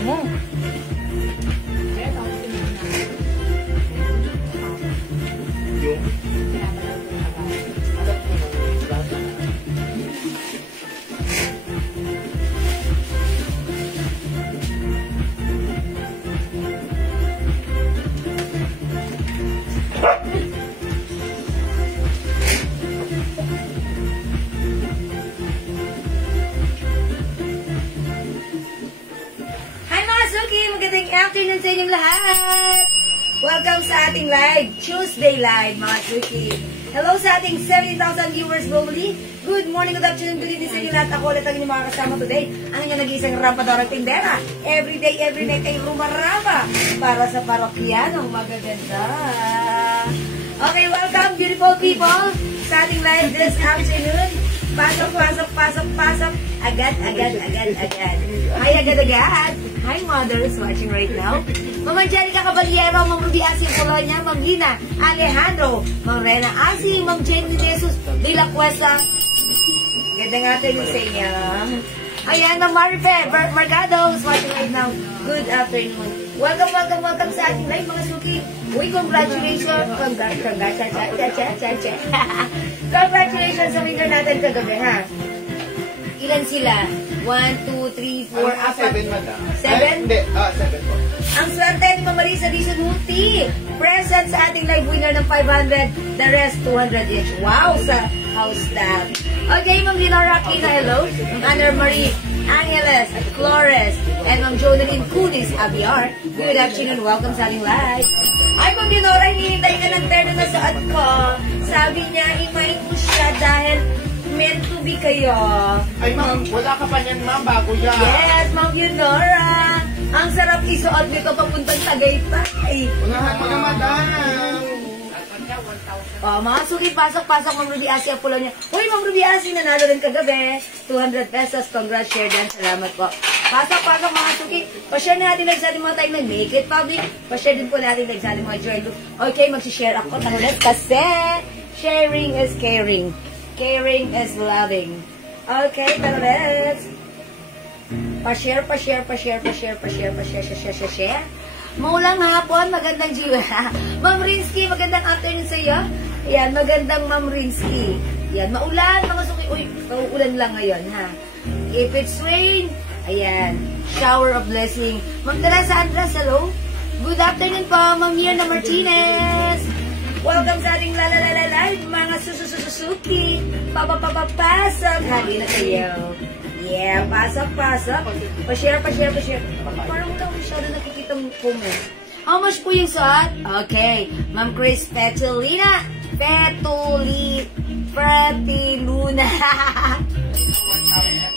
mo. Afternoon sa inyong lahat! Welcome sa ating live, Tuesday live, mga Suki. Hello sa ating 70,000 viewers globally. Good morning, good afternoon, good evening sa inyong lahat. Ako ulit ang inyong mga kasama today. Ang inyong nag-iisang rampadora tindera. Every day, every night ay rumarama para sa parokyanong magaganda. Okay, welcome beautiful people sa ating live this afternoon. Pasok, pasok, pasok, pasok. Agad, agad, agad, agad. Hi, agad, agad. Hi, mothers watching right now. Ma'am Angelica Caballero, Ma'am Ruby Asi Polonia, Ma'am Lina Alejandro, Ma'am Rena Asi, Ma'am Jenny Jesus de la Cuesta. Ganda nga tayo sa inyo. Ayan, Ma'am Marife Margado is watching right now. Good afternoon. Welcome, welcome, welcome sa ating live, mga suki. Uy, congratulations. Congratulations sa winner natin kagabi, ha? Ilan sila? 1, 2, 3, 4, 4, 7? Hindi, 7 po. Ang swerte ni Ma'am Marisa Dizon Muti. Present sa ating live winner ng 500, the rest 200 each. Wow, sa house staff. Okay, Ma'am Leonora Aquino, hello. Ma'am Ana Marie Angeles Flores, and Ma'am Jonalyn Kunis Abiar. Good afternoon, welcome sa ating live. Ay, Ma'am Leonora, hinihintay ka ng terno na suot ko. Sabi niya, imain mo siya dahil meant to be kayo. Ay, ma'am, wala ka pa niyan, ma'am, bago yan. Yes, Ma'am Leonora. Ang sarap isuot nito papuntang Tagaytay. Unahan mo na, madam. Oh, mga suki, pasok-pasok, Ma'am Ruby Asi Apollonia. Uy, Ma'am Ruby Asi, nanalo rin kagabi. 200 pesos. Congrats, share dyan. Salamat po. Pasok-pasok, mga suki. Pa-share natin like sa ating mga time na make it public. Pa-share din po natin like sa ating mga joy. Okay, mag-share ako. Tangulit kasi sharing is caring. Caring is loving. Okay, tangulit. Pa-share, pa-share, pa-share, pa-share, pa-share, pa-share, pa-share, share. Maulang hapon, magandang jiwa. Ma'am Rinsky, magandang afternoon sa iyo. Ayan, magandang Ma'am Rinsky. Ayan, maulan, mga suki. Uy, mauulan lang ngayon, ha. If it's rain, ayan, shower of blessing. Ma'am Teresa Andres, hello. Good afternoon po, Ma'am Mirna Martinez. Welcome sa ating live, mga susususuki. Papapapapasok. Hali na kayo. Yeah, pasok, pasok. Pa-share, pa-share, pa-share. Parang wala ko masyado nakikita mo comment. How much po yung suot? Okay. Ma'am Chris Petulina. Petiluna.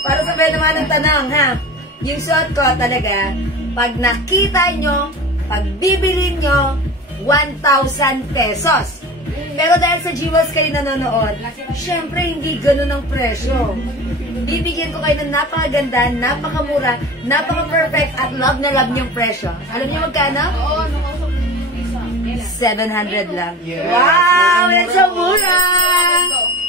Para sabihin naman ang tanong, ha? Yung suot ko talaga, pag nakita nyo, pag bibili nyo, 1,000 pesos. Pero dahil sa Jewels kayo nanonood, syempre hindi ganun ang presyo. Bibigyan ko kayo ng napakaganda, napakamura, napaka-perfect at love na love niyong presyo. Alam niyo magkano? 700 lang. Wow! That's so mura!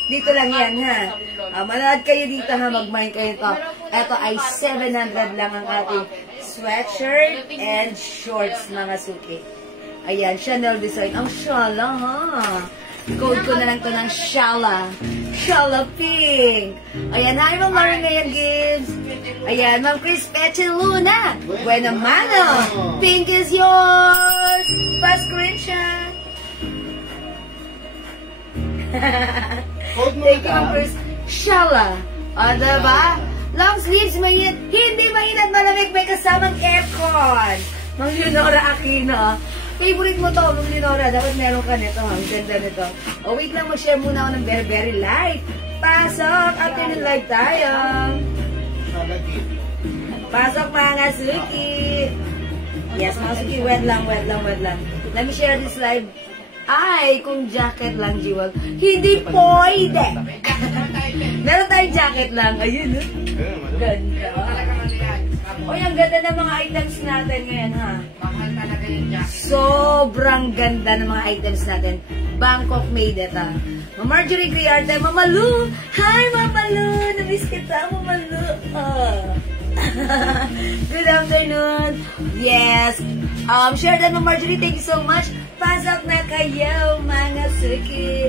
Dito lang yan, ha? Manood kayo dito, ha? Mag-mind kayo ito. Ito ay 700 lang ang ating sweatshirt and shorts, mga suki. Ayan, Chanel design. Ang Shala, ha? Code ko na lang to ng Shala. Shala Pink. Ayan, hi, Ma'am Lauren Mayan Gibbs. Ayan, Ma'am Chris Petuluna. Buena mano. Pink is yours. Pa-screenshot. Thank you, Ma'am Chris. Shala. O, diba? Long sleeves, mainit. Hindi mainit, malamig. May kasamang aircon. Ma'am Leonora Aquino. Favorite mo to, Ma'am Leonora. Dapat meron ka nito. Ang ganda nito. O, wait lang. Mag-share muna ako ng very, very light. pasok! Afternoon live tayo! Salagit. Pasok mga suki! Yes, mga suki, wet lang. Let me share this live. Ay, kung jacket lang, Jiwag. Hindi pwede! Meron tayong jacket lang. Ayun, ganda. Uy, ang ganda ng mga items natin ngayon, ha? Mahal talaga yung jacket. Sobrang ganda ng mga items natin. Bangkok made it, ha? Marjorie Griarte, Mama Lu! Hi, Mama Lu! Namiss kita, Mama Lu! Good afternoon! Yes! Share that, Mama Marjorie. Thank you so much. Pasok na kayo, mga suki.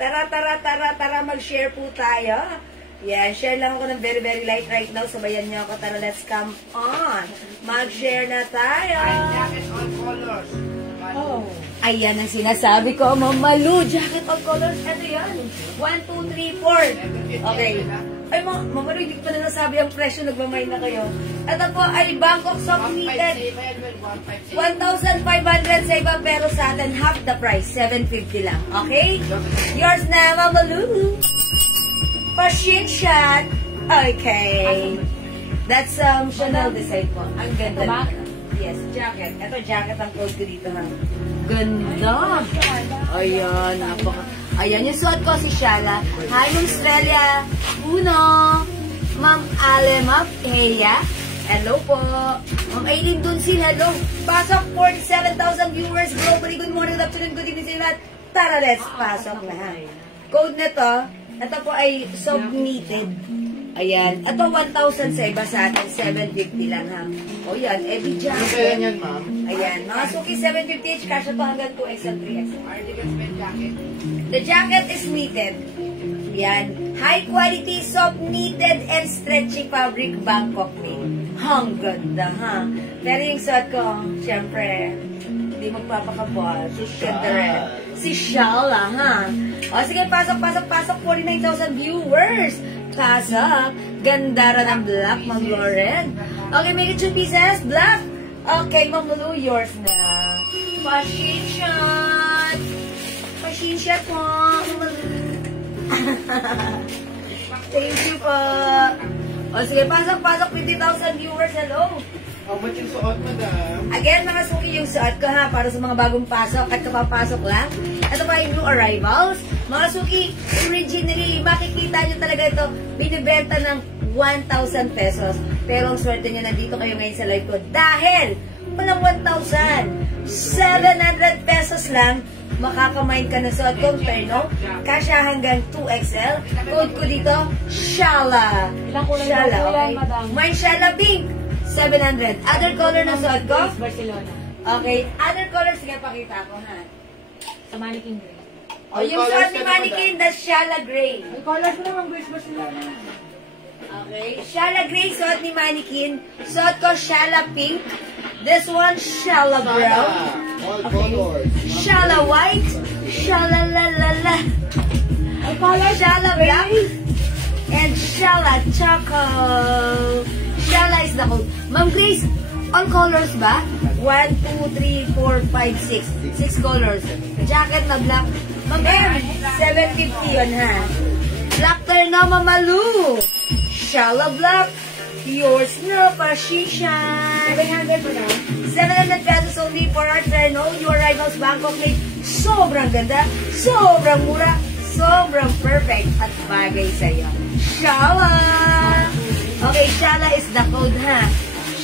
Tara, mag-share po tayo. Yeah, share lang ako ng very, very light right now. Sabayan niyo ako. Tara, let's come on. Mag-share na tayo. Jacket all colors. Oh. Ayan ang sinasabi ko, Mama Lu. Jacket all colors. Ano yan? 1, 2, 3, 4. Okay. Ay, Mama Lu, hindi ko pa na nasabi ang presyo. Nagmamay na kayo. Ito po ay Bangkok Soft Knitted. 1,500 sa iba, pero sa atin, half the price. 750 lang. Okay? Yours na, Mama Lu. Pasensya. Okay. That's Chanel design po. Ang ganda na. Yes, jacket. Ito, jacket ang code ko dito, ha. Ganda. Ayan, napaka. Ayan, yung suot ko si Shala. Hi, Ma'am Australia. Uno. Ma'am Alema Peya. Hello po. Ma'am Aileen Dunsin, hello. Pasok 47,000 viewers globally. Good morning, good afternoon, good evening sa lahat. Tara, let's pasok na, ha. Code na to. Ito po ay soft knitted. Ayan. Ito 1,000 sa iba, sa atin 750 lang, ha. O yan, every Ano kaya jacket. yan, ma'am? Ayan. Mga suki 750 each. Kasha pa hanggang 2XL, 3XL. Cardigan with jacket. The jacket is knitted. Yan. High quality, soft knitted and stretchy fabric Bangkok made. Ang ganda, ha. Pero yung suot ko, syempre, hindi magpapakabot. Ganda rin. Si Shala, ha. O sige, pasok. 49,000 viewers. Pasok. Ganda rin ang black, Ma'am Lauren. Okay, make it 2 pieces. Black. Okay, Ma'am Lulu, yours na. Pasensya po. Thank you po. O sige, pasok. 50,000 viewers. Hello. How much yung suot, madam? Again, mga suki yung suot ko, ha, para sa mga bagong pasok at kapapasok lang. Ito pa yung new arrivals. Mga suki, originally, makikita nyo talaga ito, binibenta ng 1,000 pesos. Pero ang swerte nyo, nandito kayo ngayon sa live ko. Dahil, walang 1,000. 700 pesos lang, makakamain ka na suot kong terno. Kasya hanggang 2XL. Code ko dito, Shala. Shala, okay? May Shala Pink. 700. Other color na suot ko? Barcelona. Okay. Other color, sige, pakita ko, ha? Sa Mannequin Gray. O, yung suot ni Mannequin, that's Shala Gray. May colors mo naman, Grace Barcelona. Okay. Shala Gray, suot ni Mannequin. Suot ko, Shala Pink. This one, Shala Brown. All colors. Shala White. Shala La La La. May colors. Shala Black. And Shala Choco. Shala is the code. Ma'am Grace, all colors ba? 1, 2, 3, 4, 5, 6. 6 colors. Jacket na black. Ma'am M, 750 yun, ha? Black turn na, Mama Lu. Shala Black. Yours na, Pashisha. 700 mo na. 700 pesos only for our terno. Your Rivals Bangkok made. Sobrang ganda. Sobrang mura. Sobrang perfect at bagay sa'yo. Shala! Okay, Shala is the code, ha?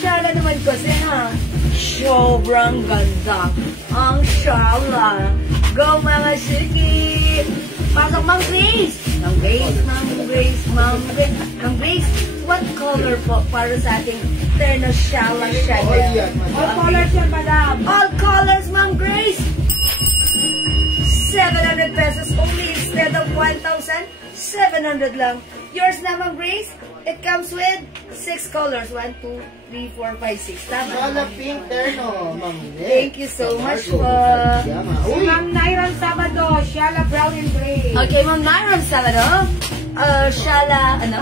Shala naman kasi, ha? Sobrang ganda ang Shala. Go, mga suki! Pasok, Ma'am Grace! Ma'am Grace, Ma'am Grace, Ma'am Grace. Ma'am Grace, what color po para sa ating terno Shala Chanel? All colors yan, madam. All colors, Ma'am Grace! 700 pesos only instead of 1,700 lang. Yours na, Ma'am Grace? It comes with 6 colors. 1, 2, 3, 4, 5, 6. Tama. Shala Pink terno, ma'am. Thank you so much po. Si Ma'am Nairan Sabado, Shala Brown and Gray. Okay, Ma'am Myron Salado. Shala, ano?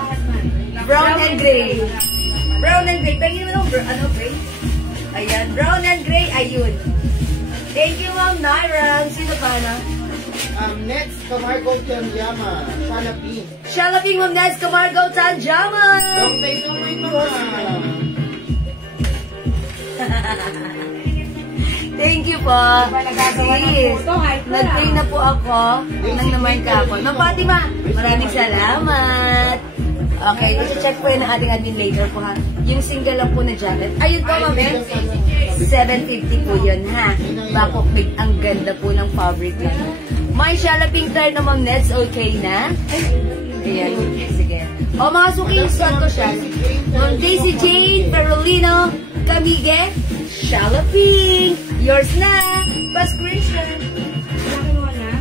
Brown and Gray. Brown and Gray. Pagin mo ano, Gray? Ayan, Brown and Gray. Ayun. Thank you, Ma'am Myron. Sino pa na? Next, Camargo Tianyama. Shala Pink. Shalaping Ma'am Neds Camargo Tanjama. Long time no may mama. Thank you po. Ba nagagawa ng Sis, photo? Hi po. nag-pray na po ako nang naman ka po. Ma'am Fatima, maraming salamat. Okay, isi-check po yun ang ating admin later po ha. Yung single lang po na jacket. Ayun po, Ma'am Ben. 750 po yun ha. Bangkok Made. Ang ganda po ng fabric na. May Shalaping tayo na Ma'am Neds. Okay na? Ayan. Sige. O mga suking suot ko siya. Ma'am Daisy Jane Perolino Camige Shalaping. Yours na. Pa-screenshot. Bakit mo na?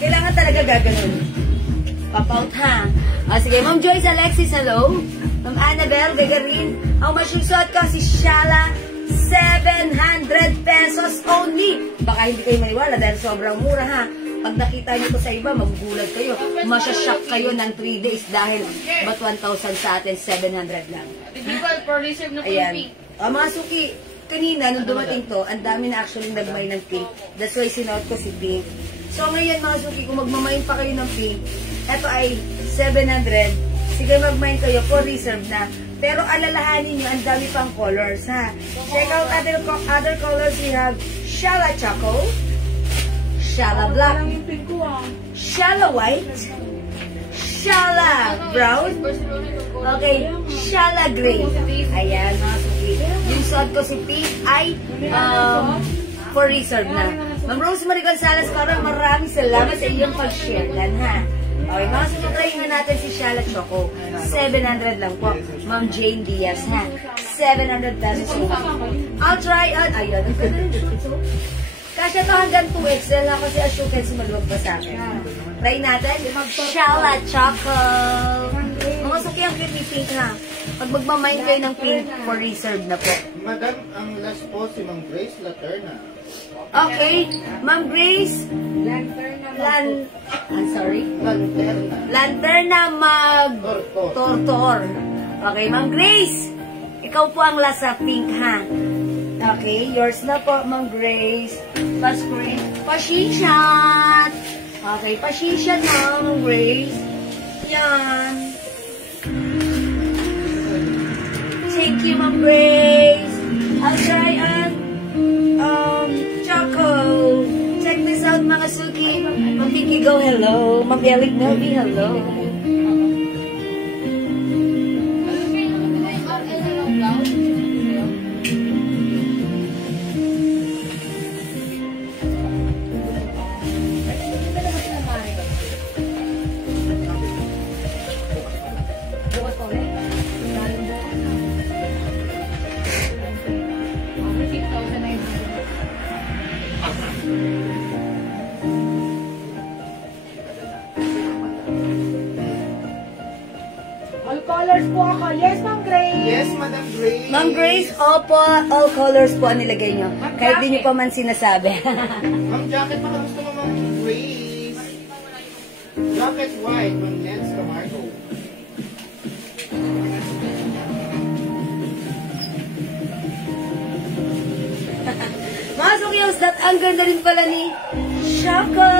Kailangan talaga gaganon. Pop-out ha. Sige, Ma'am Joyce Alexis, hello. Ma'am Annabelle Gagarin. Ang masyusot ko si Shala, 700 pesos only. Baka hindi kayo maniwala dahil sobrang mura ha. Pag nakita niyo to sa iba, magugulat kayo. Masyashock kayo ng 3 days dahil ba't 1,000 sa atin, 700 lang. Typical for reserve na Ayan. pink. Mga suki, kanina nung dumating to, ang dami na actually nagmay ng pink. That's why sinuot ko si pink. So ngayon mga suki, kung magmamain pa kayo ng pink, ito ay 700. Sige, magmain kayo for reserve na. Pero alalahanin nyo, ang dami pang colors, ha? Check out other colors. We have Shala Choco, Shala Black, Parang yung pink ko ah. Shala White, Shala Brown, okay, Shala Gray. Ayan, mga suki. Yung suot ko si pink ay for reserve na. Ma'am Rosemary Gonzalez, parang maraming salamat sa iyong pag-share yan, ha? Okay, mga suki, na natin si Shala Choco. 700 lang po. Ma'am Jane Diaz, ha? 700 pesos po. I'll try on. Ayun, ang ganda ng shoot. So, kasya to hanggang 2XL na kasi as you can see, maluwag pa sa akin. Try natin. Shala Choco. Mga suki, ang cute ni pink, ha? Pag magmamind kayo ng pink, for reserve na po. Madam, ang last po si Ma'am Grace Laterna. Okay, Ma'am Grace, Lantern na sorry? Lanterna. Lanterna mag Tortor. Tortor. Okay, Ma'am Grace, ikaw po ang last sa pink, ha? Okay, yours na po, Ma'am Grace. Pa-screen. Pa-shishot. Okay, pa-shishot na, Ma'am Grace. Yan. Thank you, Ma'am Grace. I'll try on Choco. Check this out, mga suki. Ma'am Vicky Go, hello. Ma'am Elic Novi, hello. All colors po ako. Yes, Ma'am Grace. Yes, Madam Grace. Ma'am Grace, opo, all colors po ang nilagay nyo. Kahit di nyo pa man sinasabi. Ma'am Jacket, baka gusto mo Ma'am Grace. Jacket white, Ma'am Neds Camargo. Mga sukiyos, ang ganda rin pala ni Choco.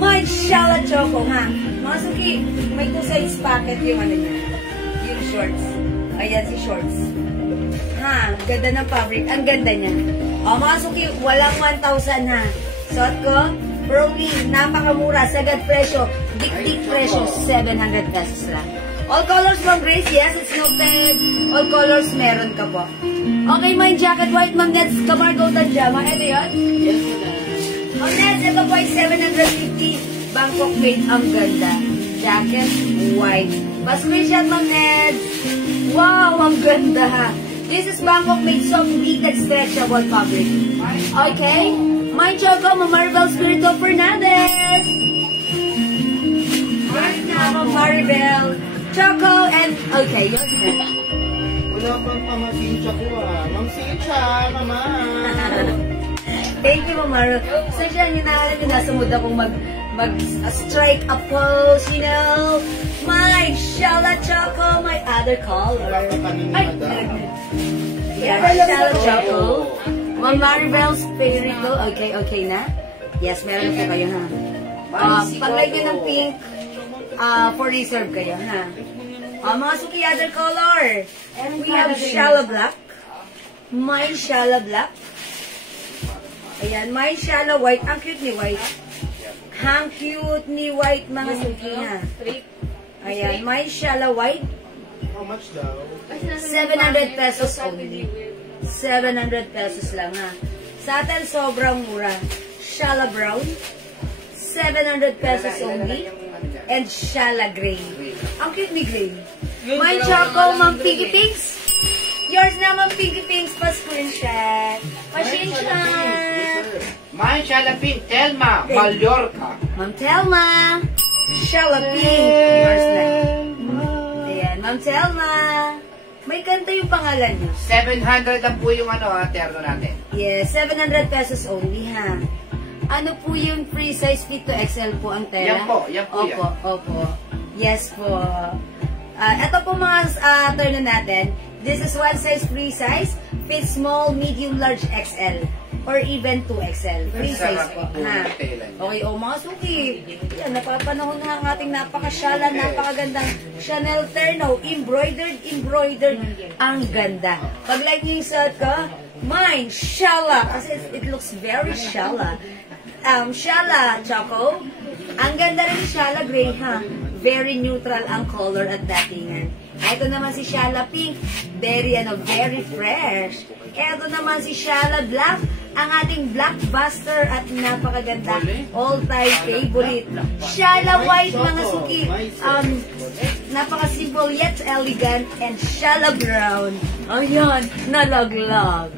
My Shala Choco, ha? Mga suki, may 2 size packet yung ano niya. Yung shorts. Ayan si shorts. Ha, ganda ng fabric. Ang ganda niya. O mga suki, walang 1,000 ha. Suot ko, Broly, napakamura. Sagad presyo. Dik-dik presyo. 700 pesos lang. All colors, Ma'am Grace. Yes, it's noted. All colors, meron ka po. Okay, my jacket white, Ma'am Neds Camargo Tanjama. Ito yun? Yes, Madam. Ma'am Neds, ito po ay 750. Bangkok Made. Ang ganda. Jacket white. Pa-screenshot, Ma'am Neds. Wow, ang ganda ha. This is Bangkok Made soft pleated stretchable fabric. Okay? My Choco, Ma'am Maribel Spirito Fernandez. Ma'am Maribel. Choco and... Okay, yun. Wala pang pamasincha ko Ma'am Sincha, Mama. Thank you, Ma'am Maro. So, siya, hinahalan nyo, nasa mood akong mag-strike a pose, you know. My Shala Choco, my other color. Wala pa kanina, Ay, Madam. yeah, Shala Choco. Ma'am Maribel's favorite ko. Okay na? Yes, meron po kayo, ha? Paglagyan ng pink, for reserve kayo, ha? Mga suki, other color. We have Shala Black. My Shala Black. Ayan, my Shala White. Ang cute ni White. Ang cute ni White, mga suki, ha? Ayan, my Shala White. How much daw? 700 pesos only. 700 pesos lang, ha? Sa atin, sobrang mura. Shala Brown. 700 pesos only. And Shala Gray. Ang cute ni Gray. My Choco, Ma'am Pinky Pinks. Yours na, Ma'am Pinky Pinks. Pa-screenshot. Pa-screenshot. My Shala Pink, Telma, Mallorca. Ma'am Telma. Shala Pink. Yours na. Ayan, Ma'am Telma. May kanta yung pangalan niyo. 700 lang po yung terno natin. Yes, 700 pesos only, ha? Ano po yung free size fit to XL po ang tela? Yan po yan. Opo. Yes po. Ito po mga turno natin. This is one size free size. Fit small, medium, large, XL. Or even 2XL. Free size po. Ha? Okay, mga suki. Yan, napapanahon na ang ating napaka-shala, napakagandang Chanel terno. Embroidered. Ang ganda. Pag like niyo yung suot ko, mine, shala. Kasi it looks very shala. Shala Choco. Ang ganda rin Shala Gray, ha? Very neutral ang color at datingan. Ito naman si Shala Pink. Very fresh. Ito naman si Shala Black. Ang ating blockbuster at napakaganda. All-time favorite. Shala White, mga suki. Napaka-simple yet elegant. And Shala Brown. Ayan, nalaglag.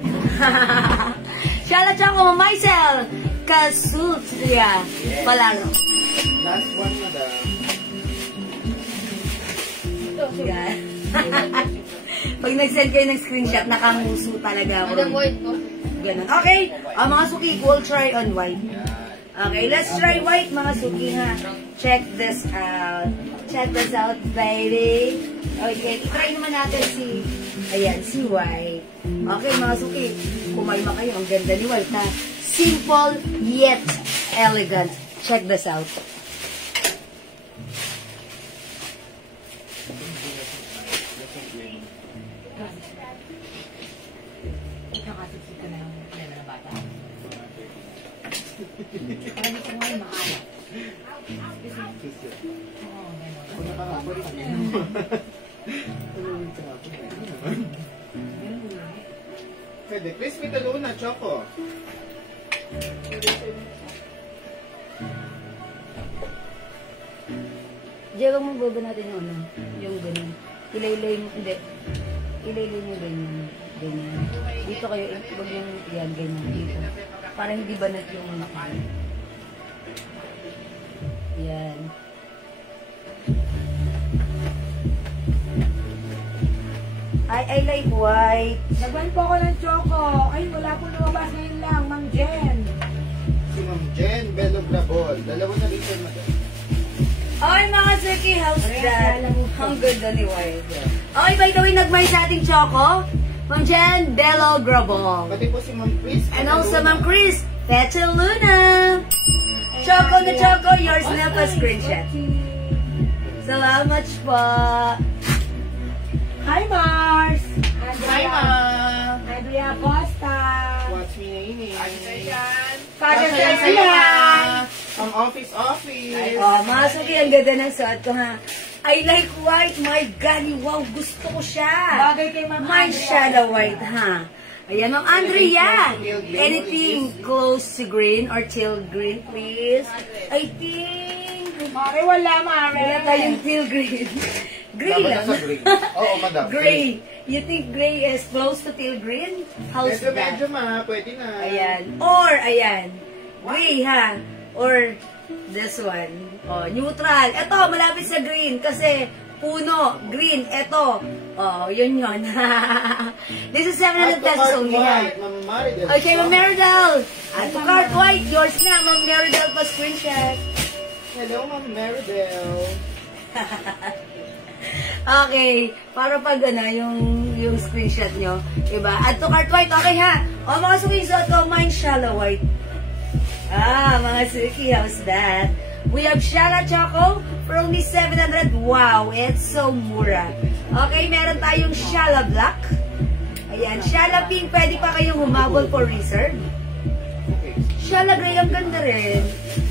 Shala Choco, myself. Kasultria. Palaro. Last one, madam. Yan. Pag nag-send kayo ng screenshot, nakanguso talaga ako. Ganun. Okay. Mga suki, we'll try on white. Okay, let's try white, mga suki, ha. Check this out. Check this out, baby. Okay, try naman natin si white. Okay, mga suki, kumalma kayo. Ang ganda ni white, ha. Simple yet elegant. Check this out. Pwede. Crispy taluna, Choco. Diyan mo baba natin yung ganun. Ilaylay mo, hindi. Ilaylay mo ganyan. Dito kayo, wag yung yan, ganyan. Dito. Para hindi banat yung yan. I like white. Nagwan po ako ng Choco. Ay, wala po lumabas ngayon lang. Mang Jen. Si Ma'am Jen, Bello Grabol. Dalawa na rin siya, madam. Okay, mga suki, how's that? Ang ganda ni white. Okay, by the way, nag-buy sa ating Choco. Ma'am Jen, Bello Grabol. Pati po si Ma'am Chris. And also, Ma'am Chris, Petaluna. Choco na Choco, yours na pa screenshot. Salamat po. Hi, Mars. Hi, Ma'am. Andrea Costa. What's me name? Father Kasaya Sayan. Ang office. Mga suki, ang ganda ng suot ko, ha. I like white. My God, wow, gusto ko siya. Bagay kay Ma'am My Andrea. shadow white, ha. Ayan, Ma'am Andrea. Anything close to green or teal green, please? I think... Mare, wala, Mare. Wala tayong teal green. Gray Dapat lang. nasa green. Oo, madam. Gray. You think gray is close to teal green? How's that? Medyo pwede na. Ayan. Or, ayan. Gray, ha? Or, this one. Oh, neutral. Ito, malapit sa green kasi puno, green. Ito. Oh, yun. This is 700 pesos only, ha? Ma'am Maridel. Okay, Ma'am Meridel. At to card white, yours na, Ma'am Meridel pa screenshot. Hello, Ma'am Maridel. Okay, para pag yung screenshot nyo, diba? Add to cart white, okay ha? O mga suki, suot ko, mine shallow white. Mga suki, how's that? We have Shala Choco for only 700. Wow, it's so mura. Okay, meron tayong Shala Black. Ayan, Shala Pink, pwede pa kayong humabol for reserve. Shala Gray, ang ganda rin.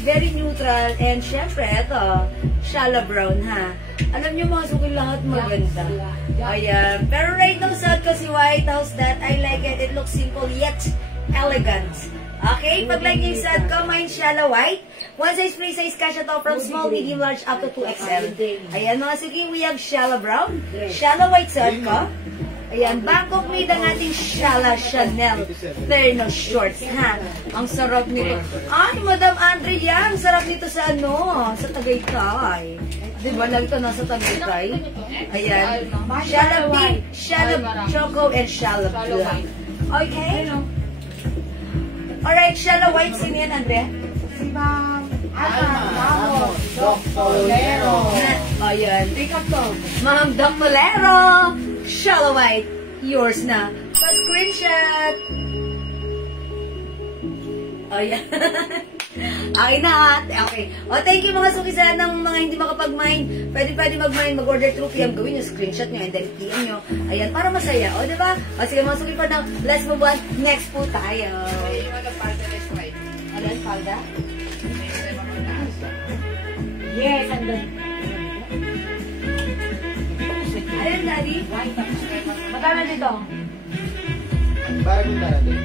Very neutral. And syempre, ito, Shala Brown, ha? Alam nyo mga suki, lahat maganda. Ayan. Pero right now, suot ko si White House that I like it. It looks simple yet elegant. Okay? Pag like yung suot ko, mine Shala White. One size, free size, cash to from small, medium, large, up to 2XL. Ayan, mga suki, we have Shala Brown. Shala White suot ko. Ayan, Bangkok made ang ating Shala Chanel Terno Shorts, ha? Ang sarap nito. Ay, Madam Andrea, ang sarap nito sa sa Tagaytay. Di ba lang ito nasa Tagaytay? Ayan, Shala Pink, Shala Choco, and Shala Black. Okay? Alright, Shala White, sino yan, Andrea? Si Ma'am Ramos, Doc Tolero. Ayan. Pick up to. Ma'am Doc Tolero, Shala White, yours na. Pa-screenshot. Ayan. Okay na ha. Okay. O, thank you mga suki sa ng mga hindi makapag-mine. Pwede mag-mine, mag-order through PM. Gawin yung screenshot nyo and then PM nyo. Ayan, para masaya. O, diba? O, sige mga suki pa na. Let's move on. Next po tayo. Ay, yung palda is white. Ayan, palda? Yes, and then. Ayan, Daddy. Magkano dito? Parang yung darating.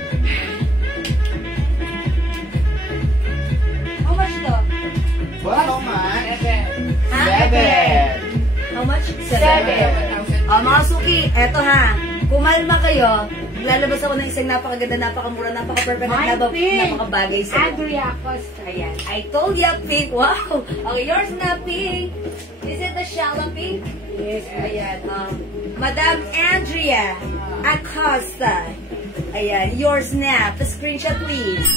How much to? Wow, man. Ha? 7. How much? 7. O, mga suki, eto ha. Kumalma kayo. Lalabas ako ng isang napakaganda, napakamura, napaka-perfect, napakabagay sa Andrea Costa. Ayan. I told you, pink. Wow. Okay, yours na, pink. Is it the Shala pink? Yes. Ayan. Madam Andrea Acosta. Ayan. Yours na. The screenshot, please.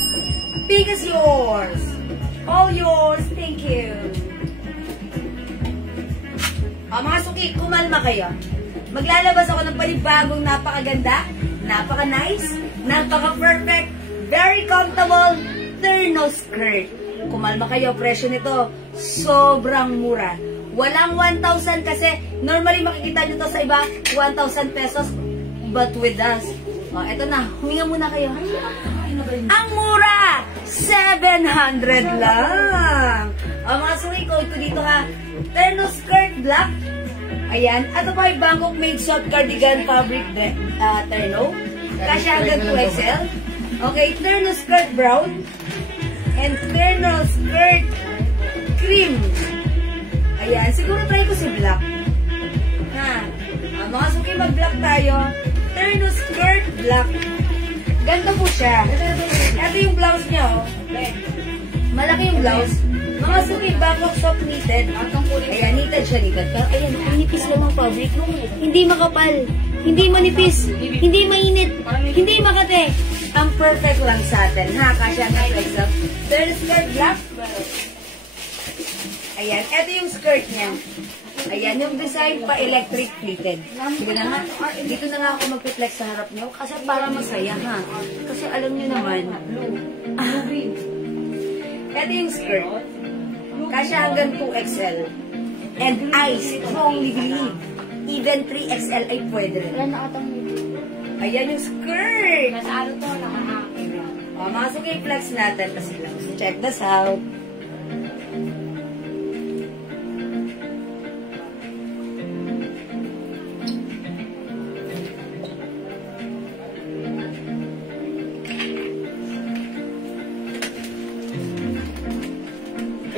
Pink is yours. All yours. Thank you. Mga suki, kumalma kayo. Maglalabas ako ng panibagong napakaganda, napaka-nice, napaka-perfect, very comfortable terno skirt. Kumalma kayo, presyo nito, sobrang mura. Walang 1,000 kasi, normally makikita nyo to sa iba, 1,000 pesos, but with us. O, eto na, huminga muna kayo. Ang mura! 700 lang! O, mga suki, code ko dito ha, terno skirt black. Ayan. At ito ay Bangkok made soft cardigan fabric terno. Kasi hanggang 2XL. Okay, terno skirt brown. And terno skirt cream. Ayan. Siguro try ko si black. Ha. Mga suki, mag-black tayo. Terno skirt black. Ganda po siya. Ito yung blouse niya, oh. Malaki yung blouse. Mga suki, Bangkok soft knitted. Ayan, knitted siya, knitted. Pero ayan, ang nipis lang ang fabric. Hindi makapal. Hindi manipis. Hindi mainit. Hindi makate. Ang perfect lang sa atin. Ha, kasi ang flex up. Then, skirt black. Ayan, ito yung skirt niya. Ayan, yung design pa electric pleated. Sige na nga. Dito na nga ako mag-flex sa harap niyo. Kasi para masaya, ha. Kasi alam niyo naman. Ito yung skirt. Kasi hanggang 2XL. And I strongly believe, even 3XL ay pwede rin. Ayan yung skirt. Nasa ano to, nakahangin. O, mga suki, flex natin kasi lang. So, check this out.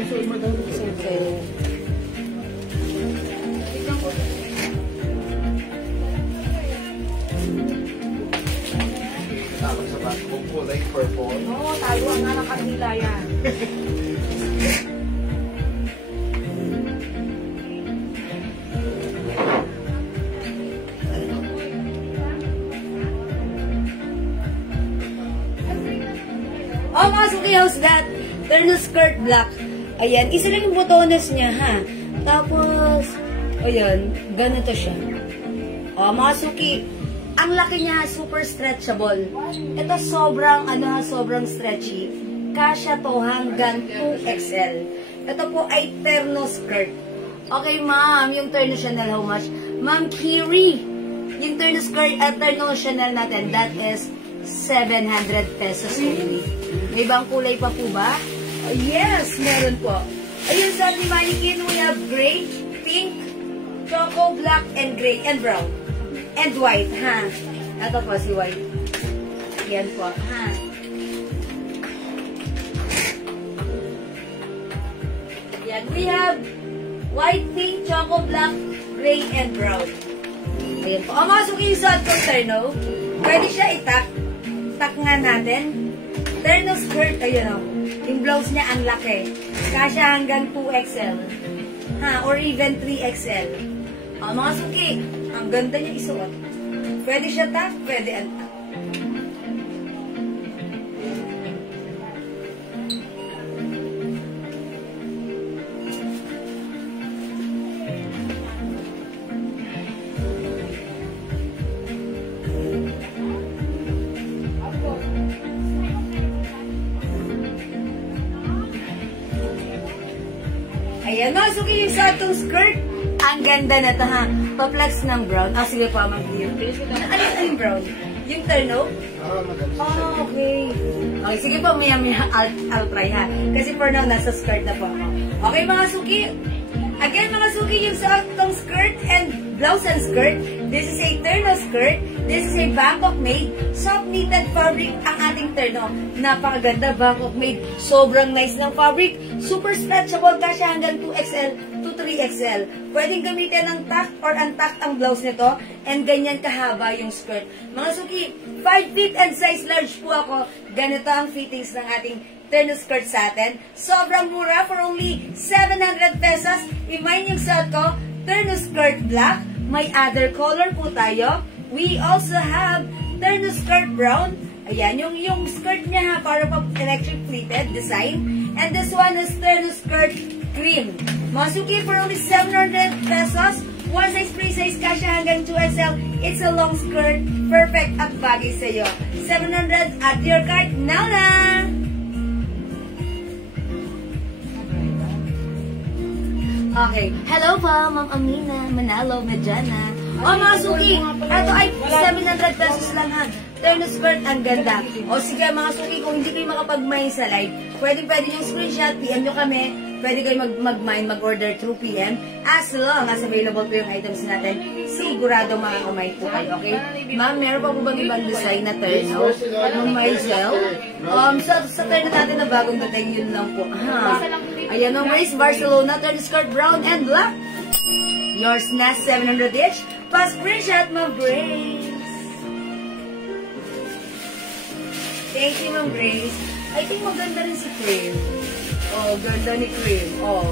So, iba daw. Tapos sa bago kong kulay purple. Oo, tayo ang anak kanila yan. Oh, mga suki, how's that? Terno skirt black. Ayan, isa lang yung botones niya, ha? Tapos, O yun, ganito siya. O, mga suki, ang laki niya, super stretchable. Ito sobrang, sobrang stretchy. Kasya to hanggang 2XL. Ito po ay terno skirt. Okay, ma'am, yung terno Chanel, how much? Ma'am Kiri, yung terno skirt at terno Chanel natin, that is 700 pesos only. May ibang kulay pa po ba? Yes, meron po. Ayun sa ating mannequin, we have gray, pink, choco, black, and gray, and brown. And white, ha? Ito po si white. Yan po, ha? Yan, we have white, pink, choco, black, gray, and brown. Ayan po. O, mga suki yung suot kong terno, pwede siya itak. Tak nga natin. Terno skirt, ayun o. Yung blouse niya ang laki. Kasya hanggang 2XL. Ha, or even 3XL. O, mga suki, ang ganda niya isuot. Pwede siya tak, pwede antak. Ayan, masuki yung sa itong skirt. Ang ganda na ito, ha? Pa-flex ng brown. Ah, sige pa, mag-view. Ano yung brown? Yung terno? Oh, okay. Okay, sige po, maya-maya I'll try, ha? Kasi for now, nasa skirt na po ako. Okay, mga suki. Again, mga suki, yung sa itong skirt and blouse and skirt. This is a terno skirt. This is a Bangkok made. Soft knitted fabric ang ating terno. Napakaganda, Bangkok made. Sobrang nice ng fabric. Super stretchable, kasya hanggang 2XL to 3XL. Pwedeng gamitin ng tuck or untucked ang blouse nito. And ganyan kahaba yung skirt. Mga suki, 5 feet and size large po ako. Ganito ang fittings ng ating terno skirt sa atin. Sobrang mura for only 700 pesos. I-mine yung suot ko. Terno skirt black. May other color po tayo. We also have terno skirt brown. Ayan, yung skirt niya ha, para pa electric pleated design. And this one is terno skirt cream. Masuki for only 700 pesos. One size, free size, kasya hanggang 2XL. It's a long skirt. Perfect at bagay sa'yo. 700 at your cart now na! Okay. Hello po, Ma'am Amina, Manalo, Mediana. O, mga suki, ito ay 700 pesos lang ha. Terno skirt, ang ganda. O, sige mga suki, kung hindi kayo makapag-mine sa live, pwede yung screenshot, PM nyo kami. Pwede kayo mag-mine, mag-order through PM. As long as available po yung items natin, sigurado makaka-mine po kayo, okay? Ma'am, meron pa po bang ibang design na terno? Myself? Sa terno natin na bagong dating, yun lang po. Ayan, Ma'am Grace, Barcelona, terno skirt, brown and black. Yours na, 700 each. Pa-screenshot, Ma'am Grace. Thank you, Ma'am Grace. I think maganda rin si Cream. Oh, ganda ni Cream. Oh,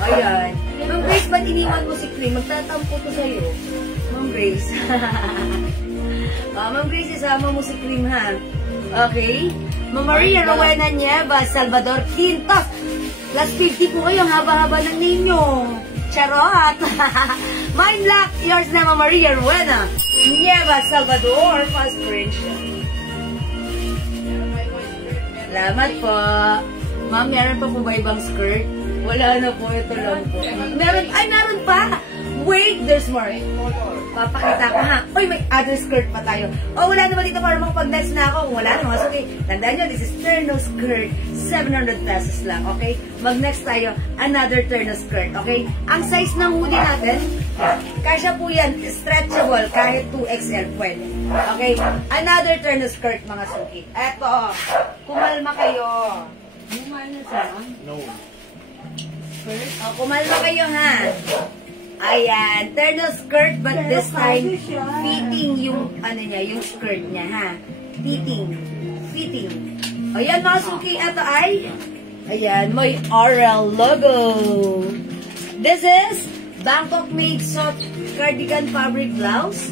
ayan. Ma'am Grace, ba't iniwan mo si Cream? Magtatampo ko sa'yo. Ma'am Grace. Ma'am Grace, isama mo si Cream, ha? Okay. Ma'am Maria Rowena Nieva, Salvador Quintos. Plus 50 po kayo, haba-haba ng ninyo. Charot! Mine black, yours na, Ma'am Maria Rowena Nieva, Salvador. Fast screenshot. Salamat po. Ma'am, meron pa po ba ibang skirt? Wala na po, ito lang po. Meron pa! Wait, there's more. Papakita ko ha. Uy, may other skirt pa tayo. Oh, wala naman dito para makapag-next na ako. Wala naman. So, okay, tandaan nyo, this is terno skirt. 700 pesos lang, okay? Mag-next tayo, another terno skirt, okay? Ang size ng hoodie natin, kasya po yan, stretchable, kahit 2XL pwede. Okay? Another terno skirt, mga suki. Eto, kumalma kayo. Kumalma siya? No. Oh, kumalma kayo, ha? Ayan, terno skirt, but this time, fitting yung, yung skirt niya, ha? Fitting. Ayan, mga suki, ito ay, ayan, may RL logo. This is Bangkok made soft cardigan fabric blouse.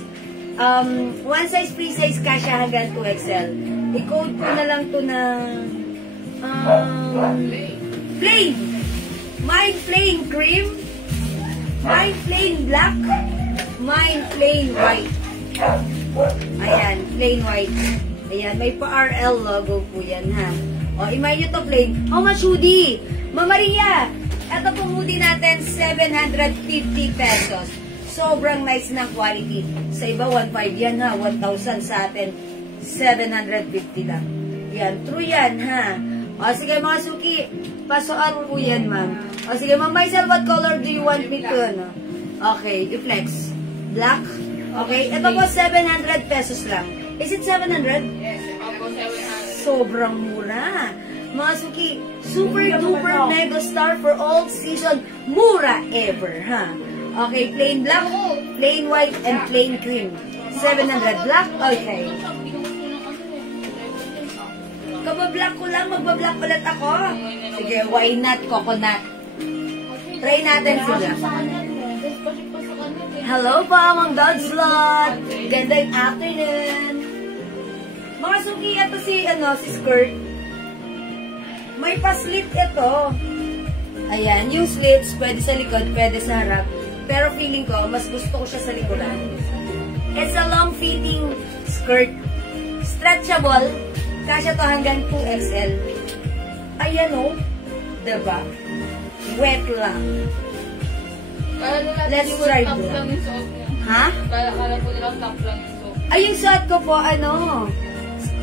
One size, free size, kasya hanggang 2XL. I-code ko na lang to na, plain. Mine plain cream. Mine plain black. Mine plain white. Ayan, plain white. Ayan, may pa-RL logo po yan, ha. O, imay nyo to plain. How much hoodie? Mama Maria, ito pong hoodie natin, 750 pesos. Sobrang nice ng quality. Sa iba, 1,500 yan, ha. 1,000 sa atin, 750 lang. Yan, true yan, ha. O, sige mga suki, pasuot po yan, ma'am. O, sige, ma'am Maisel, what color do you want me to, ano? Okay, i-flex. Black? Okay, ito po 700 pesos lang. Is it 700? Yes, ako 700. Sobrang mura. Mga suki, super duper mega star for all season. Mura ever, ha? Okay, plain black, plain white, and plain cream. 700 black? Okay. Kabablock ko lang, magbablock ulit ako. Sige, why not coconut? Try natin sila. Hello po, Ma'am Dodslot. Gandang afternoon. Mga suki, ito si skirt. May pa-slit ito. Ayan, yung slits, pwede sa likod, pwede sa harap. Pero feeling ko, mas gusto ko siya sa likuran. It's a long-fitting skirt. Stretchable. Kasya to hanggang 2XL. Ayan o. Diba? Wet lang. Let's try top this. lang yung suot niya. Ha? Kala po nilang top lang yung suot. Ay, yung suot ko po,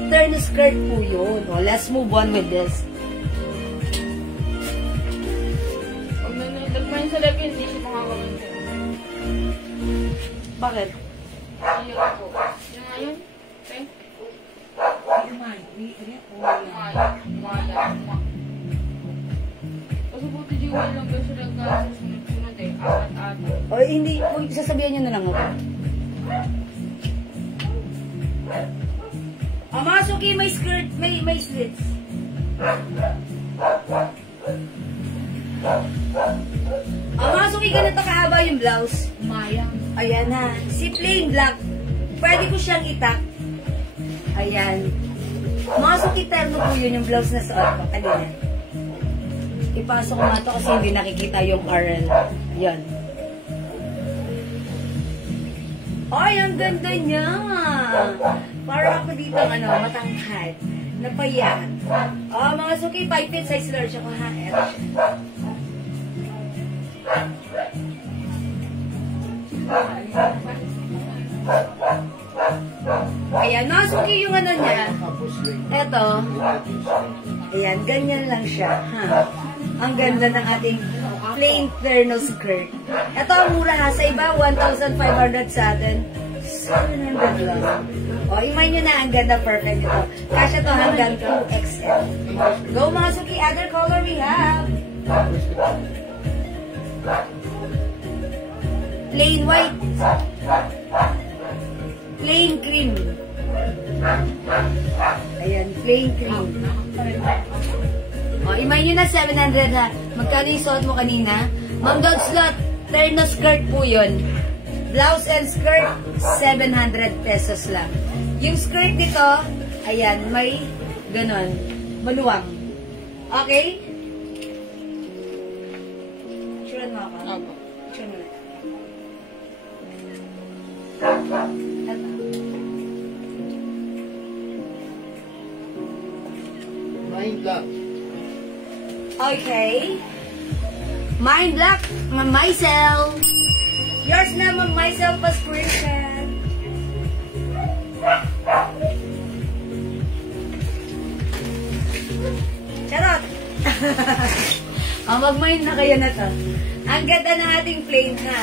turn skirt po yun. O, let's move on with this. Pag nagmain sa lab yun, hindi siya makakaman siya. Bakit? Ayaw po. Yung ngayon? Okay? Umaya. Kasi buti jiwal lang daw siya nagkasunod-sunod eh. Apat-apat. O, hindi. Sasabihan nyo na lang ako. O, mga suki, may skirt, may slits. O, mga suki, ganito kahaba yung blouse. Mayang. Ayan na. Si plain black, pwede ko siyang itak. Ayan. Mga suki, terno po yun yung blouse na suot ko. Kanina. Ipasok ko nga ito kasi hindi nakikita yung RL. Yan. Ay, ang ganda niya. Para ako dito, matangkad. Napayat. Oh, mga suki, 5 feet size large ako, ha? Eto siya. Ayan, mga suki yung niya. Eto. Ayan, ganyan lang siya. Ha? Ang ganda ng ating plain terno skirt. Ito ang mura ha. Sa iba, 1,500 sa atin. 700 lang. O, imay nyo na. Ang ganda. Perfect ito. Kasya to hanggang 2XL. Go mga suki. Other color we have. Plain white. Plain cream. Ayan, plain cream. O, imay nyo na 700 ha. Magkano yung suot mo kanina? Ma'am Dodslot, terno skirt po yun. Blouse and skirt, 700 pesos lang. Yung skirt dito, ayan, may ganon, maluwang. Okay? Sure mo ako? Opo. Sure mo na. Mind black. Okay. Mine black, myself. Yours naman, myself, prescription. Charot! Mag-mind na kayo na to. Ang ganda ng ating plain ha.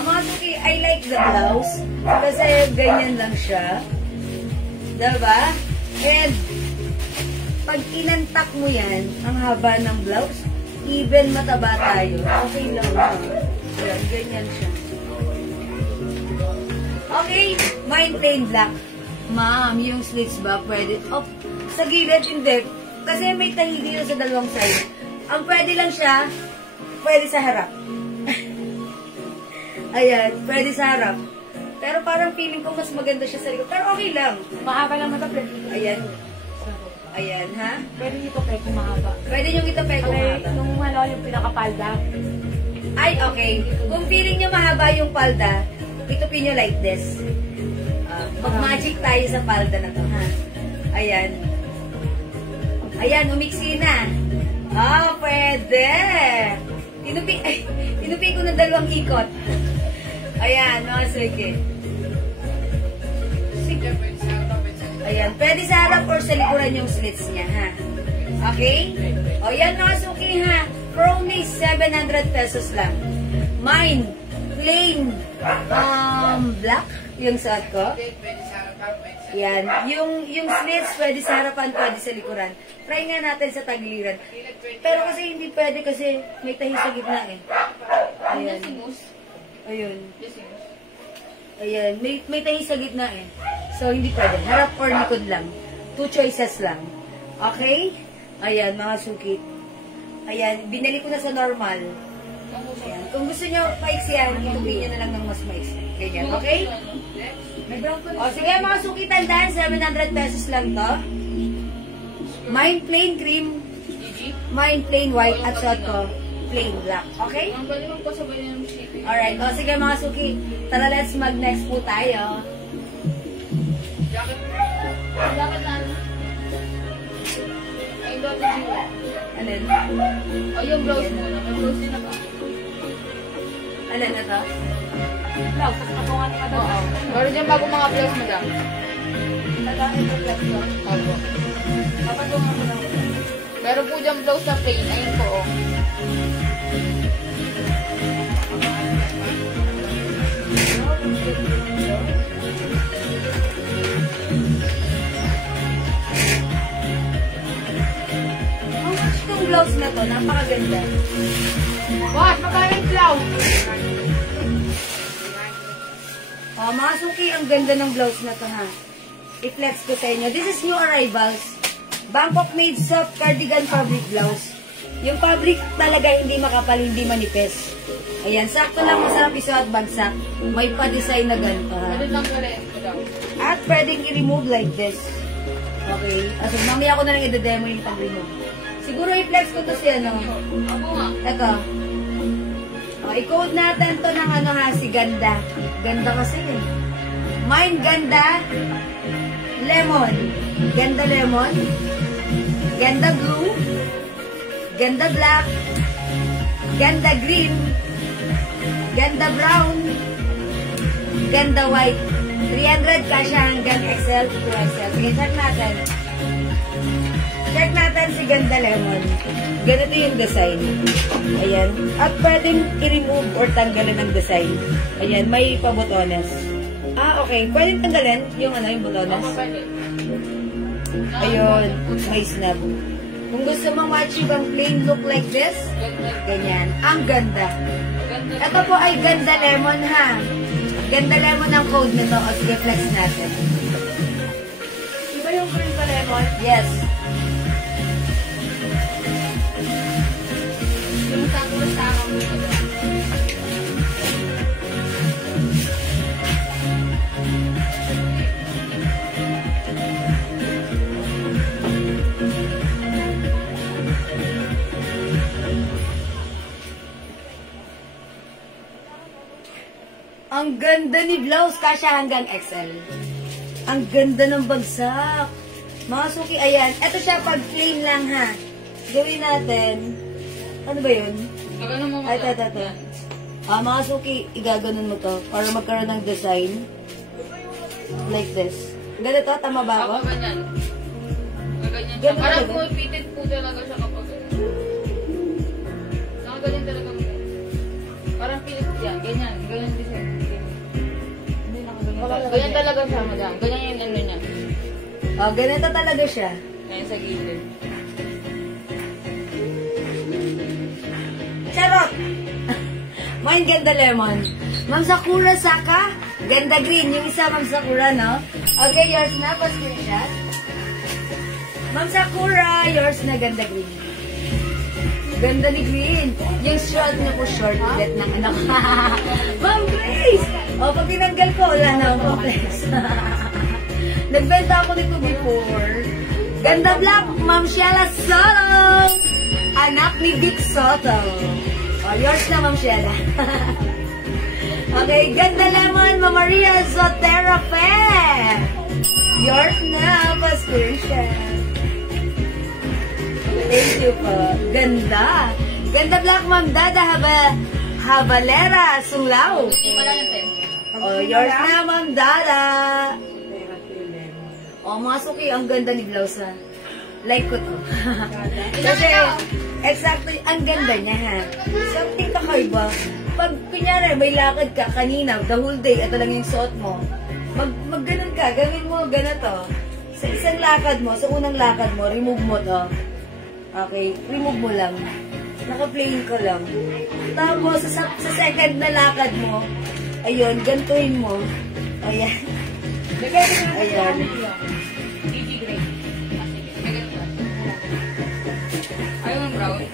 Mga suki, I like the blouse. Kasi ganyan lang siya. Diba? And, pag inantak mo yan, ang haba ng blouse, even mataba tayo, okay lang. Yan, ganyan siya. Okay, mine plain black. Ma'am, yung slits ba, pwede? Oh, sa gilid, hindi. Kasi may tahi dito sa dalawang side. Ang pwede lang siya, pwede sa harap. Ayan, pwede sa harap. Pero parang feeling ko mas maganda siya sa likod. Pero okay lang. Mahaba lang mata, pwede. Ayan. Ayan, ha? Pwede nito pwede mahaba. Pwede yung itapay ko Okay, mahaba. nung yung pinakapalda. Ay, Ay, okay. Kung feeling nyo mahaba yung palda, itupin nyo like this. Mag-magic tayo sa palda na to, ha? Ayan. Ayan, umiksi na. Pwede. Tinupi ko ng 2 ikot. Ayan, sige. Ayan, pwede sa harap or sa likuran yung slits niya, ha? Okay? O, yan mga suki, ha? For only 700 pesos lang. Mine, plain, black, yung suot ko. Yan. Yung slits, pwede sa harapan, pwede sa likuran. Try nga natin sa tagiliran. Pero kasi hindi pwede kasi may tahi sa gitna, eh. Ayan. Ayun. Ayan. May tahi sa gitna, eh. So, hindi pwede. Harap or likod lang. 2 choices lang. Okay? Ayan, mga suki. Ayan. Binali ko na sa normal. Ayan. Kung gusto nyo maiksiyan, itupin nyo na lang ng mas maiksi. Ganyan. Okay? O, sige mga suki, tandaan, 700 pesos lang to. Mine plain cream, mine plain white, at suot ko plain black. Okay? Alright. O, sige mga suki, tara let's mag-next po tayo. Alin? O, yung blouse mo. May blouse na ba? Alin na to? Blouse, tapos kapungan ka daw. Oo. Meron dyan bago mga blouse mo dyan. Tagaan yung blouse ko. Opo. Papatungan ko lang. Meron po dyan blouse na plain. Ayun po, oh. Itong blouse na to, napakaganda. Boss, magkano yung blouse? Mga suki, ang ganda ng blouse na to, ha. I-flex ko sa inyo. This is new arrivals. Bangkok made soft cardigan fabric blouse. Yung fabric talaga hindi makapal, hindi manipis. Ayan, sakto lang, masarap isuot bagsak. May pa-design na ganito, ha. Meron lang pala yung blouse. At pwedeng i-remove like this. Okay. So, mamaya ko na lang i-demo yung pag-remove. Siguro i-flex ko to siya, no? Ako nga. Ito. I-code natin to ng ano, ha, si Ganda. Ganda kasi, eh. Mine Ganda Lemon. Ganda Lemon. Ganda Blue. Ganda Black. Ganda Green. Ganda Brown. Ganda White. 300 kasya hanggang XL to XL. Sige, check natin. Check natin si Ganda Lemon. Ganito yung design. Ayan. At pwedeng i-remove or tanggalin ang design. Ayan, may pabotones. Okay. Pwedeng tanggalin yung ano, yung botones. Ayun, may snap. Kung gusto mong ma-achieve ang plain look like this, ganyan. Ang ganda. Ito po ay Ganda Lemon, ha. Ganda Lemon ang code nito. O, sige, flex natin. Iba yung green pa lemon? Yes. Yung sakura-sakura mo na dyan. Ang ganda ni blouse, kasya hanggang XL. Ang ganda ng bagsak. Mga suki, ayan. Ito siya pag plain lang, ha. Gawin natin. Ano ba yun? Gagano mo Ay, ito. Mga suki, igaganon mo to para magkaroon ng design. Like this. Ganito, tama ba ako? Ako ganyan. Gaganyan siya. Ganun Parang talaga? po, fitted po talaga siya kapag ganyan. Nakaganyan talaga mo. Parang pilit yan. Ganyan. Ganyan design. Hindi nakaganyan. Ganyan talaga siya, madam. Ganyan yung ano niya. Ganito talaga siya. Ganyan sa gilid. Charot! Mine Ganda Lemon. Ma'am Sakura Saka. Ganda Green. Yung isa, Ma'am Sakura, no? Okay, yours na. Pa-screenshot. Ma'am Sakura, yours na Ganda Green. Ganda ni Green. Yung short niya po, short ulit ng anak. Ma'am Grace! Pag tinanggal ko, wala na ang complex. Nagbenta ako nito before. Ganda Black, Ma'am Sheila Soto. Anak ni Vic Soto. Oh, yours na, Ma'am Sheila. Okay, Ganda Lemon, Ma'am Maria Zotera Fe. Yours na, Pascursha. Thank you po. Ganda. Ganda Black, Ma'am Dada Habalera Sunglaw. Wala na tayo. Oh, yours na, Ma'am Dada. Oh, mga suki, ang ganda ni blouse, ha. Like ko to. Kasi, exactly, ang ganda niya, ha. Something kakaiba. Pag, kunyari, may lakad ka kanina, the whole day, ito lang yung suot mo. Mag-ganon ka, gawin mo ganito. Sa isang lakad mo, sa unang lakad mo, remove mo to. Okay, remove mo lang. Naka-plain ka lang. Tapos, sa second na lakad mo, ayun, gantuin mo. Ayan. Ayan. Ayun, brown.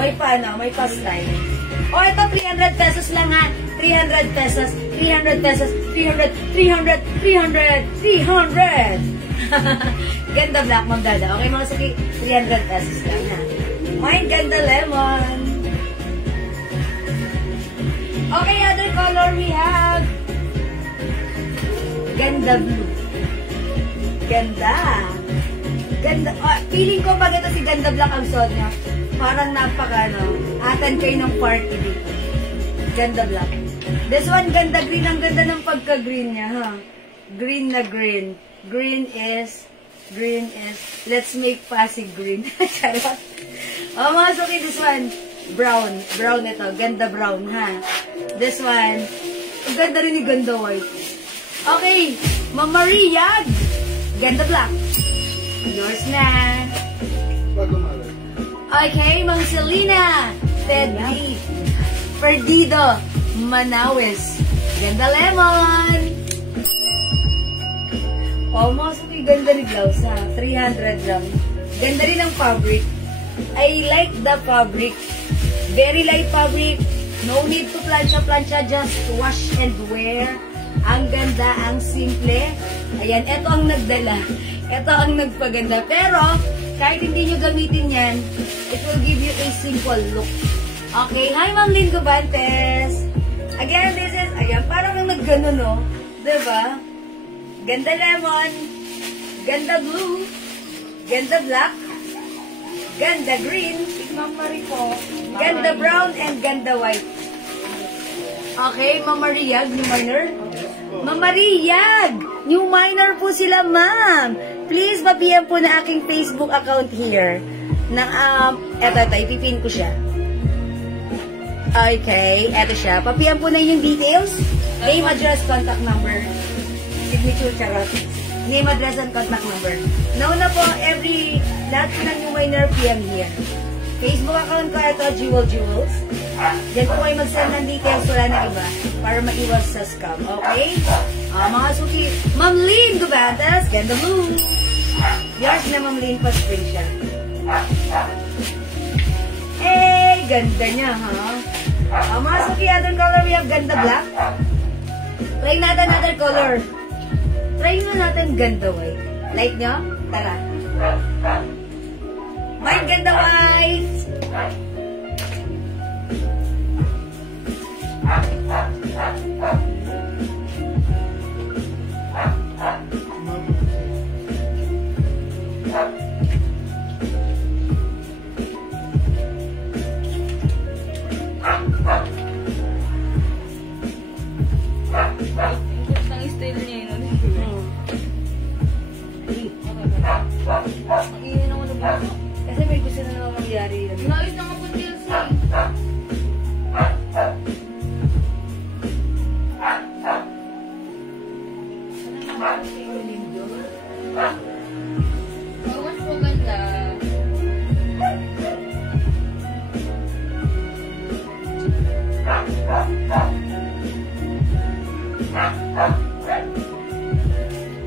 May may pa-style. O, ito, 300 pesos lang, ha. 300 pesos, 300 pesos, 300, 300, 300, 300. Ganda Black, Ma'am Dada. Okay, mga suki, 300 pesos lang, ha. May Ganda Lemon. Okay, other color we have Ganda Blue. Ganda. Ganda. Oh, feeling ko pag ito si Ganda Black ang suot niya, parang atan kayo ng party dito. Ganda Black. This one, Ganda Green. Ang ganda ng pagka-green niya, ha? Green na green. Green is, let's make Pasig green. Charot. Oh, mga suki, this one, brown. Brown ito. Ganda brown, ha? This one, ang ganda rin ni Ganda white. Okay, Ma'am Maria, Ganda Black. Yours na. Okay, Ma'am Selena, Ted Lee, Perdido, Manawis, Ganda Lemon. Oh, mga suki, ganda ni blouse, ha? 300 lang. Ganda rin ang fabric. I like the fabric. Very light fabric. No need to plancha-plancha. Just wash and wear. Ang ganda, ang simple. Ayan, ito ang nagdala. Ito ang nagpaganda. Pero, kahit hindi nyo gamitin yan, it will give you a simple look. Okay, hi Ma'am Lynn Gubantes. Again, this is, ayan, parang ang naggano, no? Diba? Ganda Lemon. Ganda Blue. Ganda Black. Ganda Green. Ma'am Marico. Ganda Brown and Ganda White. Okay, Ma'am Mariag, new minor. Ma'am Mariag, new minor po sila, ma'am. Please, pa-PM po na aking Facebook account here. Eto, ipipin ko siya. Okay, eto siya. Pa-PM po na yung details. Name, address, contact number. Signature, charot. Name, address, and contact number. Nauna po, lahat po ng new minor PM here. Facebook account ko, ito, Jewels. Diyan po kayo mag-send ng details, wala na iba, para maiwas sa scam. Okay? Mga suki, Ma'am Lynn Gubantes, Ganda Blue. Yours na, Ma'am Lynn, pa-spring siya. Eh, ganda niya, ha? Mga suki, other color, we have Ganda Black. Try natin other color. Try natin Ganda White. Like nyo? Tara. May Ganda White. Ang style niya yun. Mag-iwan ako na ba? Kasi may gusto na naman mangyari yun. Ginawit naman po DLC. Bawas po ganda.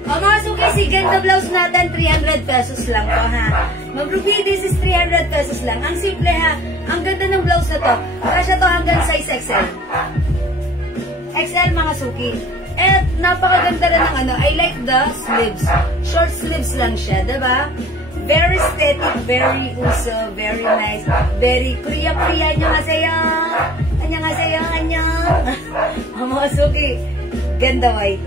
O mga suki, si Ganda blouse natin, 300 pesos lang po, ha? Mag-review, this is 300 pesos lang. Ang simple, ha? Ang ganda ng blouse na to. Kasya to hanggang size XL. XL, mga suki. At napakaganda rin ng I like the sleeves. Short sleeves lang siya, diba? Very aesthetic, very uso, very nice, very Korea annyeonghaseyo. Annyeonghaseyo, annyeong. Mga suki, ganda white.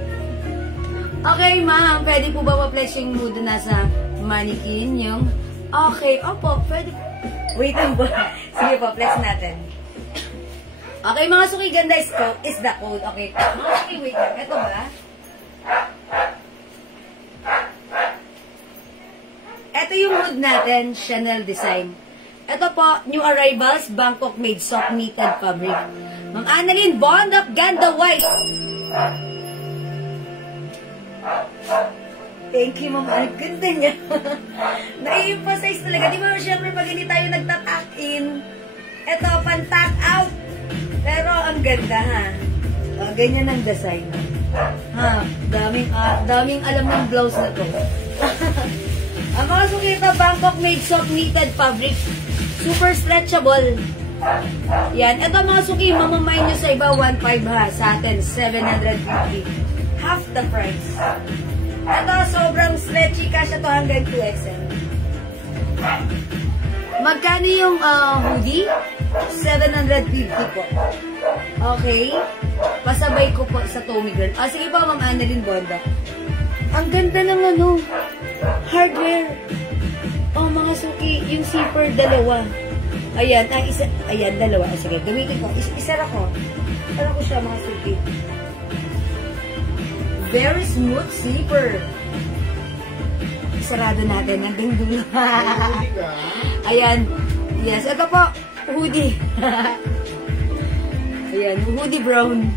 Okay, ma'am, pwede po ba ma-flesh yung mood na sa mannequin yung... Okay, opo, pwede po. Wait lang po. Sige po, flex natin. Okay, mga suki, ganda is the code. Okay, mga suki, wait lang. Ito ba? Ito yung mood natin, Chanel design. Ito po, new arrivals, Bangkok made soft knitted fabric. Ma'am Annalyn, bond up, ganda white. Thank you, Ma'am. Ang ganda niya. Na-emphasize talaga. Di ba, syempre, pag hindi tayo nagtatak-in, ito, pan-tak out. Pero, ang ganda, ha? Ganyan ang design. Ha? Daming alam ng blouse na to. Ang mga sukita, Bangkok made soft knitted fabric. Super stretchable. Yan. Ito, mga suki, mamamay nyo sa iba, 1.5 ha. Sa atin, 750. Half the price. Ito, sobrang stretchy. Kasya to hanggang 2XL. Magkano yung hoodie? 750 po. Okay. Pasabay ko po sa Tommy Girl. Sige po, Ma'am Annalyn Bonda. Ang ganda ng hardware. Mga suki, yung zipper, dalawa. Ayan, ayan, dalawa. Sige, gamitin ko. Isara ko. Isara ko siya, mga suki. Very smooth zipper. Sarado natin hanggang dulo. Ayan. Yes, ito po. Hoodie. Ayan, hoodie brown.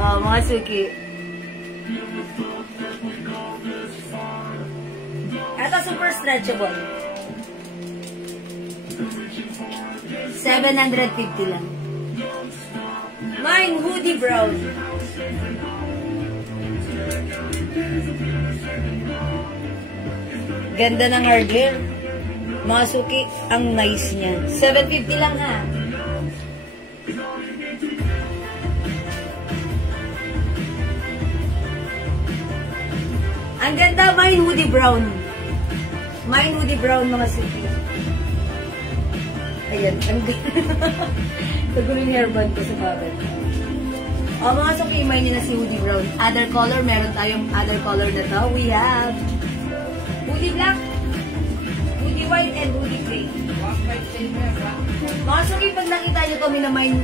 Mga suki. Ito super stretchable. 750 lang. Mine, hoodie brown. Ganda ng hardware. Mga suki, ang nice niya. 750 lang ha. Ang ganda, mine hoodie brown. Mine hoodie brown, mga suki. Ayan, ang ganda. Tagulo yung hairband ko sa babad. Mga suki, mine na si hoodie brown. Other color, meron tayong other color na to. We have hoodie black, hoodie white, and hoodie gray. Mga suki, pag nakita nyo to, minamine,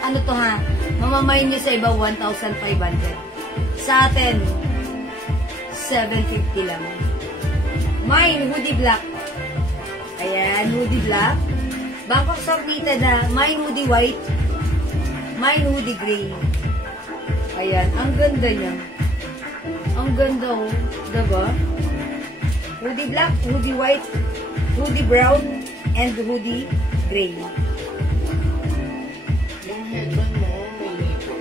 ano to ha, mamamine nyo sa iba, 1,500. Sa atin, 750 lang. Mine, hoodie black. Ayan, hoodie black. Bangkok soft knitted na. Mine, hoodie white. Mine, hoodie gray. Ayan, ang ganda niya. Ang ganda oh. Diba? Hoodie black, hoodie white, hoodie brown, and hoodie gray. Yung headband mo, may ngipin.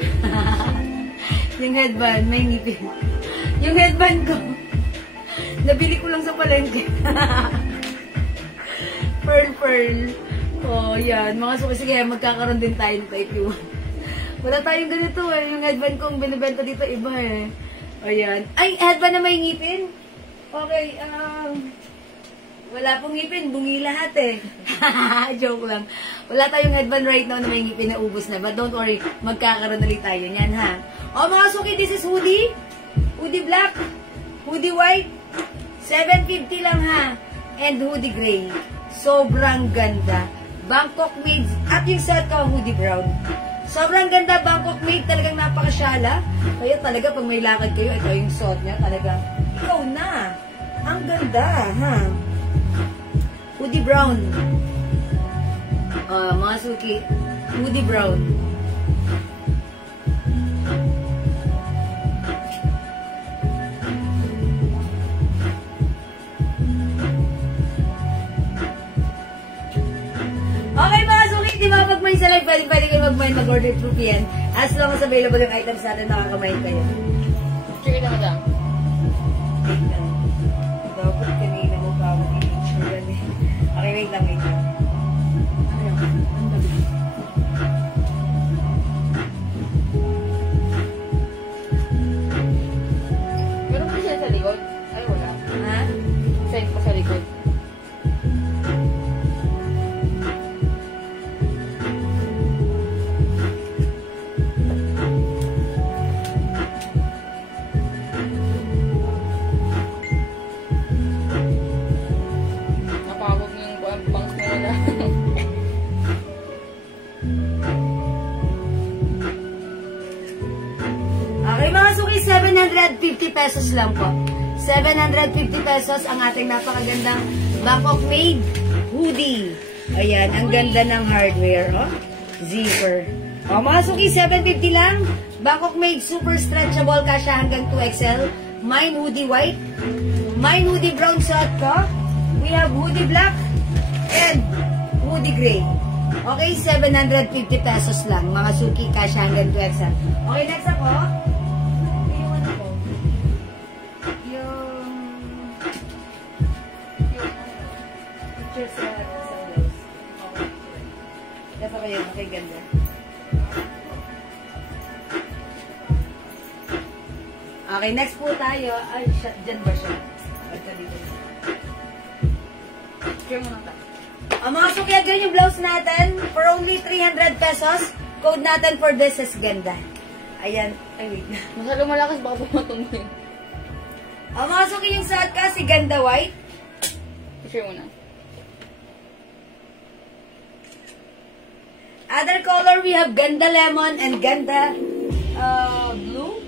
Yung headband, may ngipin. Yung headband ko, nabili ko lang sa palengke. Pearl. Oh, yan. Mga suki, sige, magkakaroon din tayo nito if you want. Wala tayong ganito eh. Yung headband kong binibenta dito, iba eh. Ayan. Ay, headband na may ngipin? Okay, wala pong ngipin, bungi lahat eh. Joke lang. Wala tayong headband right now na may ngipin na ubos na. But don't worry, magkakaroon ulit tayo niyan ha. Mga suki, this is hoodie. Hoodie black, hoodie white, 750 lang ha. And hoodie gray. Sobrang ganda. Bangkok made. At yung set ko, hoodie brown. Sobrang ganda, Bangkok made. Talagang napakasyala. Kaya talaga pag may lakad kayo, ito yung suot niya. Talagang, ikaw na. Ang ganda, ha? Hoodie brown. Mga suki. Hoodie brown. Okay mga suki, di ba pag may sa live, pwede kayo mag-order through PN. As long as available yung items natin, makakamain kayo. Sige na madam. Dapat kanina mo pa ako i-picture yan eh. Okay, wait lang. 750 pesos lang po. 750 pesos ang ating napakagandang Bangkok Made hoodie. Ayan, ang ganda ng hardware, oh. Zipper. O, mga suki, 750 lang. Bangkok Made super stretchable, kasya hanggang 2XL. Mine hoodie white. Mine hoodie brown suot ko. We have hoodie black and hoodie gray. Okay, 750 pesos lang. Mga suki, kasya hanggang 2XL. Okay, next ako. Yung ano ko? Yung picture sa sandals. Okay. Dapat kayo, okay, ganda. Okay, next po tayo. Ay, dyan ba siya? Basta dito. Share mo na ta. Mga suki, ganyan yung blouse natin for only 300 pesos. Code natin for this is ganda. Ayan. Ay, wait na. Masyado malakas, baka pumatong mo yun. Mga suki, yung suot ka, si ganda white. Share mo na. Other color, we have ganda lemon and ganda blue.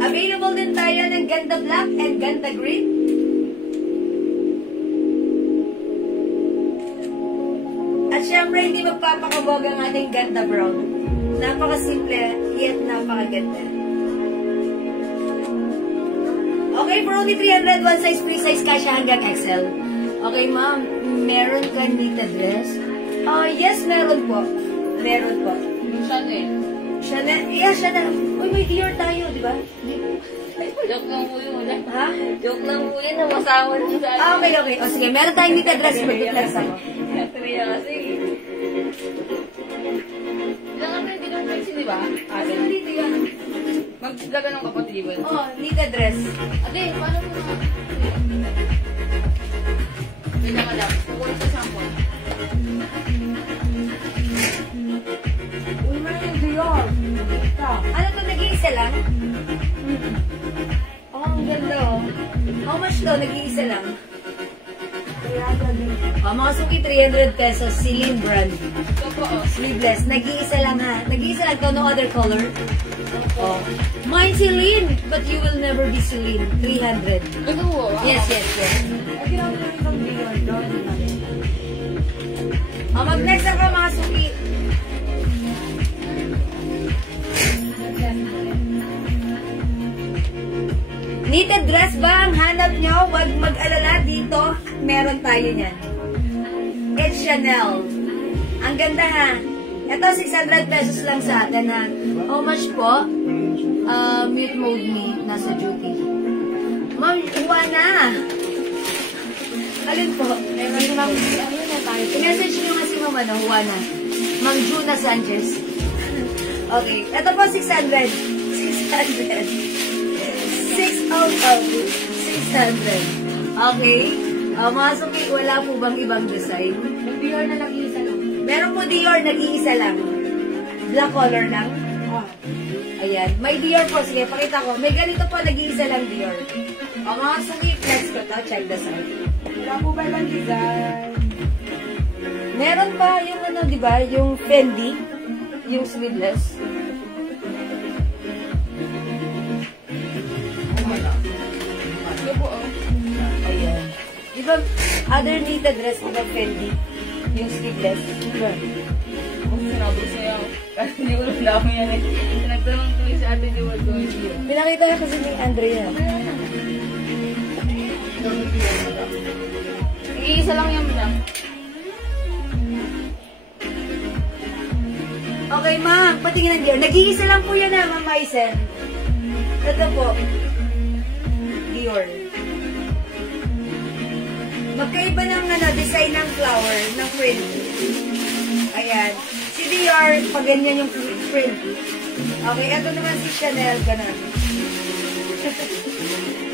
Available din tayo ng ganda black and ganda green. At syempre, hindi magpapakabog ang ating ganda brown. Napakasimple, yet napakaganda. Okay, for only 300, one size, free size, kasya hanggang XL. Okay, ma'am, meron ka nita dress? Yes, meron po. Meron po. Yung Chanel. Chanel, yeah, Chanel. Uy, may Dior tayo, di ba? Joke lang po yun. Ha? Joke lang po yun. Namasawan niyo sa Okay, okay. O sige, meron tayong nita dress. Mag-dress ako. Natuloy kasi. Ilang ang pwede ng price, di ba? Ate, Dito yan. maglaga ng kapatiban. Oh, nita dress. Ate, paano mo na? Wait lang, madam. Kukulit sa sample. Uy, man yung Dior. Ito. Ano to, nag-iisa lang? Oh, ang ganda oh. How much to? Nag-iisa lang. Mga suki, 300 pesos. Celine brand. Ito po, oh. Sleeveless. Nag-iisa lang ha. Nag-iisa lang to. No other color. Oh. Mine Celine. But you will never be Celine. 300. Ito po, ah. Yes, yes, yes. Ay, ginawa nila itong Dior. Dior. Mag-next ako mga suki. Knitted dress ba ang hanap nyo? Huwag mag-alala dito. Meron tayo niyan. It's Chanel. Ang ganda ha. Ito, 600 pesos lang sa atin ha. How much po? Mute mode me. Nasa duty. Ma'am, huwa na. Alin po? I-message nyo nga si Ma'am, ano, huwa na. Ma'am Juna Sanchez. Okay. Ito po, 600. 600. 600. Okay. Mga suki, wala po bang ibang design? Yung Dior na nag-iisa lang. Meron po Dior, nag-iisa lang. Black color lang. Oh. Ayan. May Dior po. Sige, pakita ko. May ganito po, nag-iisa lang Dior. Mga suki, flex ko to. Check the side. Wala po ba ibang design? Meron pa yung ano, di ba? Yung Fendi. Yung sleeveless. Ito po, oh. Ayan. Di ba, other knitted dress, di ba Fendi? Yung sleeveless. Di ba? Kung sinabi sa'yo, kasi hindi ko lang dami yan eh. Nagtanong ko sa ate di wag going to. Pinakita niya kasi ni Andrea. Iisa lang yan, madam. Okay, ma'am. Patingin Dior. Nag-iisa lang po yan ha, Ma'am Maisen. Ito po. Dior. Magkaiba ng design ng flower, ng print. Ayan. Si Dior, pag ganyan yung print. Okay, ito naman si Chanel, ganun.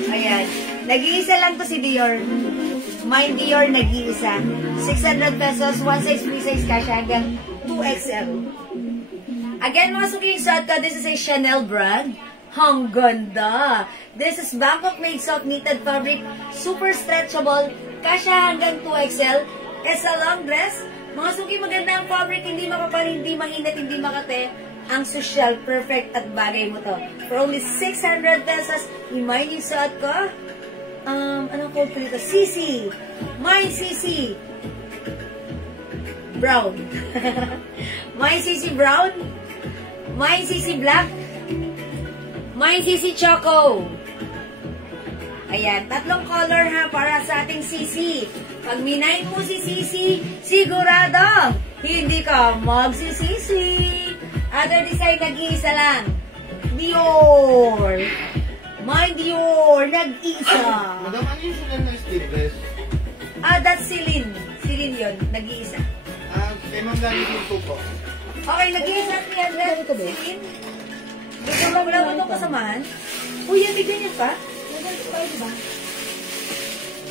Ayan. Nag-iisa lang to si Dior. Mine Dior, nag-iisa. 600 pesos, one size, free size, cash hanggang 2XL. Again, mga suki, this is a Chanel brand. Ang ganda! This is Bangkok Made Soft Knitted Fabric. Super stretchable. Kasya hanggang 2XL. It's a long dress. Mga suki, maganda ang fabric. Hindi makapal, hindi mainit, hindi makate. ang social, perfect at bagay mo to. For only 600 pesos, remind yung suot ko. Anong code ko dito? CC. Mine CC. Brown. Mine CC Brown. Mine CC Black. Mine CC Choco. Ayan, 3 color ha para sa ating CC. Pag minay mo si CC, sigurado, hindi ka magsisisi. Other design, nag-iisa lang. Dior. Mine Dior, nag-iisa. Madam, ano yung sila na sleeveless? That's Celine. Celine yun, nag-iisa. Kay Ma'am Lani yung po. Okay, nag-iisa 300. Celine. Wala mo itong kasamahan? Uy, yan, bigyan niyo pa? Diba?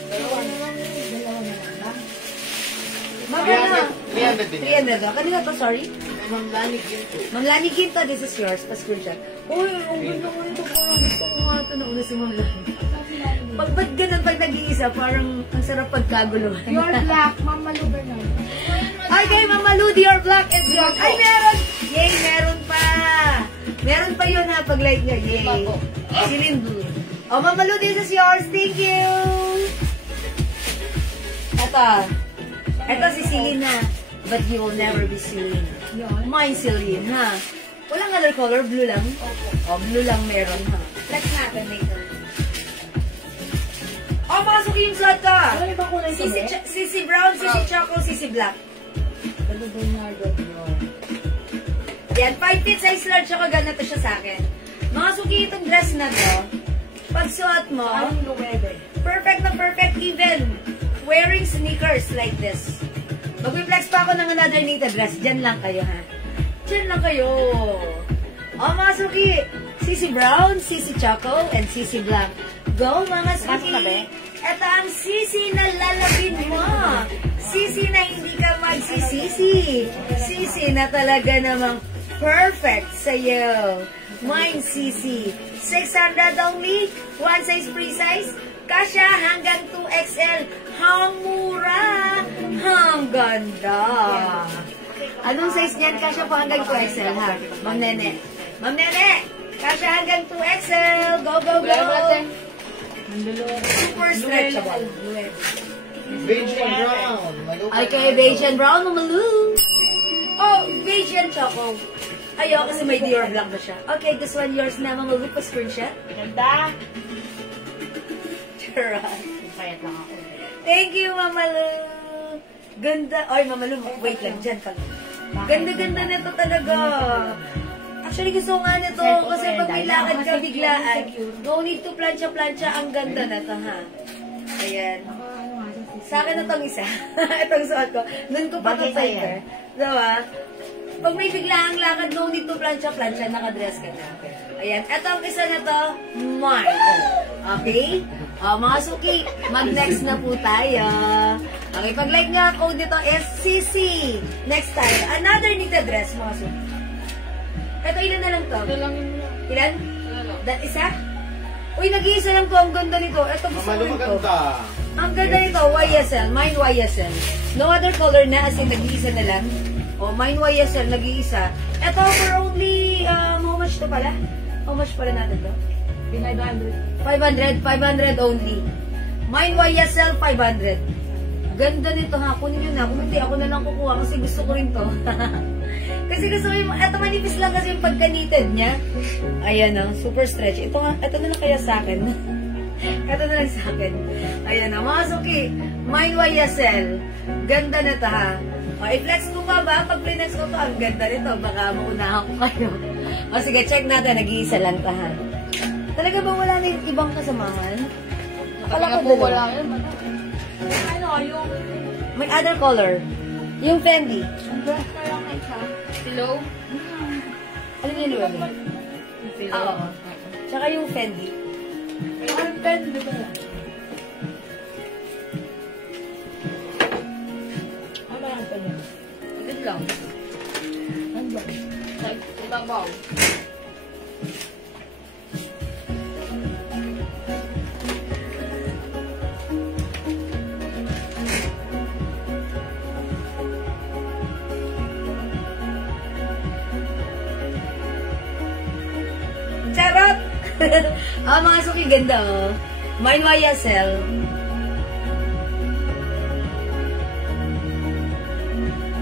Dalawa na lang. Maganda. 300 din. 300 ba? Kanina to, sorry. Kay Ma'am Lani Ginto. Ma'am Lani Ginto, this is yours. Pa-screenshot. Uy, ang ganda ko nito. Parang gusto ko nga ito na una si Ma'am Lani. Ba't ganun pag nag-iisa, parang ang sarap pagkaguluhan. Your black, Mama Luberno. Okay, Mama Ludi, your black is yours. Ay, meron! Yay, meron pa! Meron pa yun ha, pag like nyo. Yay. Celine Blue. Oh, Mama Ludi, this is yours. Thank you! Ito si Celine na. But you will never be Celine. Mine Celine, ha? Walang other color, blue lang? Oh, blue lang meron, ha? Flex natin later. Oh, makasok yung suot ka! Ano yung kulay ito, be? Sisi Brown, Sisi Choco, Sisi Black. Yan, 5 feet size large ako, ganito siya sa akin. Mga suki itong dress na to, pag suot mo, perfect na perfect, even wearing sneakers like this. Mag-reflex pa ako ng another Nita dress, dyan lang kayo ha. Dyan lang kayo. O mga suki, Sisi Brown, Sisi Choco, and Sisi Black. Go mga suki! Ito ang sisi na lalabin mo. Sisi na hindi ka magsisisi. Sisi na talaga namang perfect sa'yo. Mine sisi. 600 only. One size free size. Kasya hanggang 2XL. Hang mura. Hang ganda. Anong size niyan? Kasya po hanggang 2XL ha. Ma'am Nene. Ma'am Nene. Kasya hanggang 2XL. Go, go, go. Super stretchable. Beige and brown. Okay, beige and brown, Mamalu. Oh, beige and choco. Ayaw kasi may Dior Black ba siya. Okay, this one yours na, Mamalu. Pa-screenshot. Ganda. Charot. Payat lang ako. Thank you, Mamalu. Ganda. Ay, Mamalu, wait lang. Dyan ka lang. Ganda-ganda nito talaga. Actually, gusto nga nito kasi pag may lakad ka biglaan, no need to plancha-plancha. Ang ganda na to, ha? Ayan. Sa akin na itong isa. Itong suot ko. Doon ko pa ito paper. Diba? Pag may biglaang lakad, no need to plancha-plancha. Nakadress ka na. Ayan. Ito ang isa na to, mine. Okay? Mga suki, mag-next na po tayo. Okay, pag-like nga code nito is CC. Next time, another Nita dress, mga suki. Ito, ilan na lang to? Ito lang yun. Ilan? Wala lang. Isa? Uy, nag-iisa lang to. Ang ganda nito. Ito, gusto ko Mamalu rin to. maganda. Ang ganda nito, YSL. Mine YSL. No other color na, as in, nag-iisa na lang. Oh, mine YSL, nag-iisa. Ito, for only, how much to pala? How much pala natin to? 500 only. Mine YSL, 500. Ganda nito ha. Kunin nyo na. Kung hindi, ako na lang kukuha kasi gusto ko rin to. Kasi gusto ko yung, eto manipis lang kasi yung pagka-knitted niya. Ayan o, super stretch. Ito na lang kaya sa akin. Ito na lang sa akin. Ayan o, mga suki. Mine YSL. Ganda na to ha. O, i-flex ko pa ba? Pag flex ko to, ang ganda nito. Baka maunahan ko kayo. O sige, check natin. Nag-iisa lang to ha. Talaga ba wala na yung ibang kasamahan? Akala ko po dalawa. wala yun. Ano, yung... May other color. Yung Fendi. Ang dress ko lang ay siya. Hello? Ano yun yung Fendi? Oo. Tsaka yung Fendi. Ang pen, di ba lang? Ano ang pen yun? Good lang. Ano ba? Ibang baw. Mga suki, ganda oh. Mine YSL.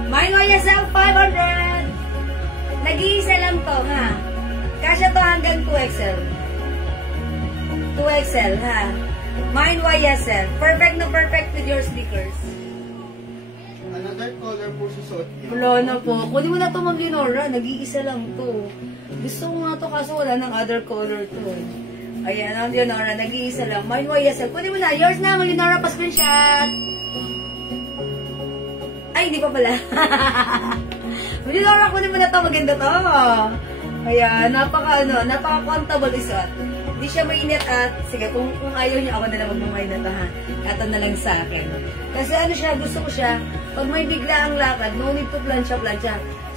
Mine YSL 500. Nag-iisa lang to, ha? Kasya to hanggang 2XL. 2XL, ha? Mine YSL. Perfect na perfect with your sneakers. Another color po susuot niyo. Wala na po. Kunin mo na to, Ma'am Leonora. Nag-iisa lang to. Gusto ko nga to kaso wala ng other color to. Ayan, Ma'am Leonora. Nag-iisa lang. Mine YSL. Kunin mo na. Yours na, Ma'am Leonora. Pa-screenshot. Ay, hindi pa pala. Ma'am Leonora, kunin mo na to. Maganda to. Ayan, napaka-comfortable isuot. Hindi siya mainit at, sige, kung ayaw niya, ako na lang magmamainit ha. Kato na lang sa akin. Kasi ano siya, gusto ko siya, pag may bigla ang lakad, no need to plancha.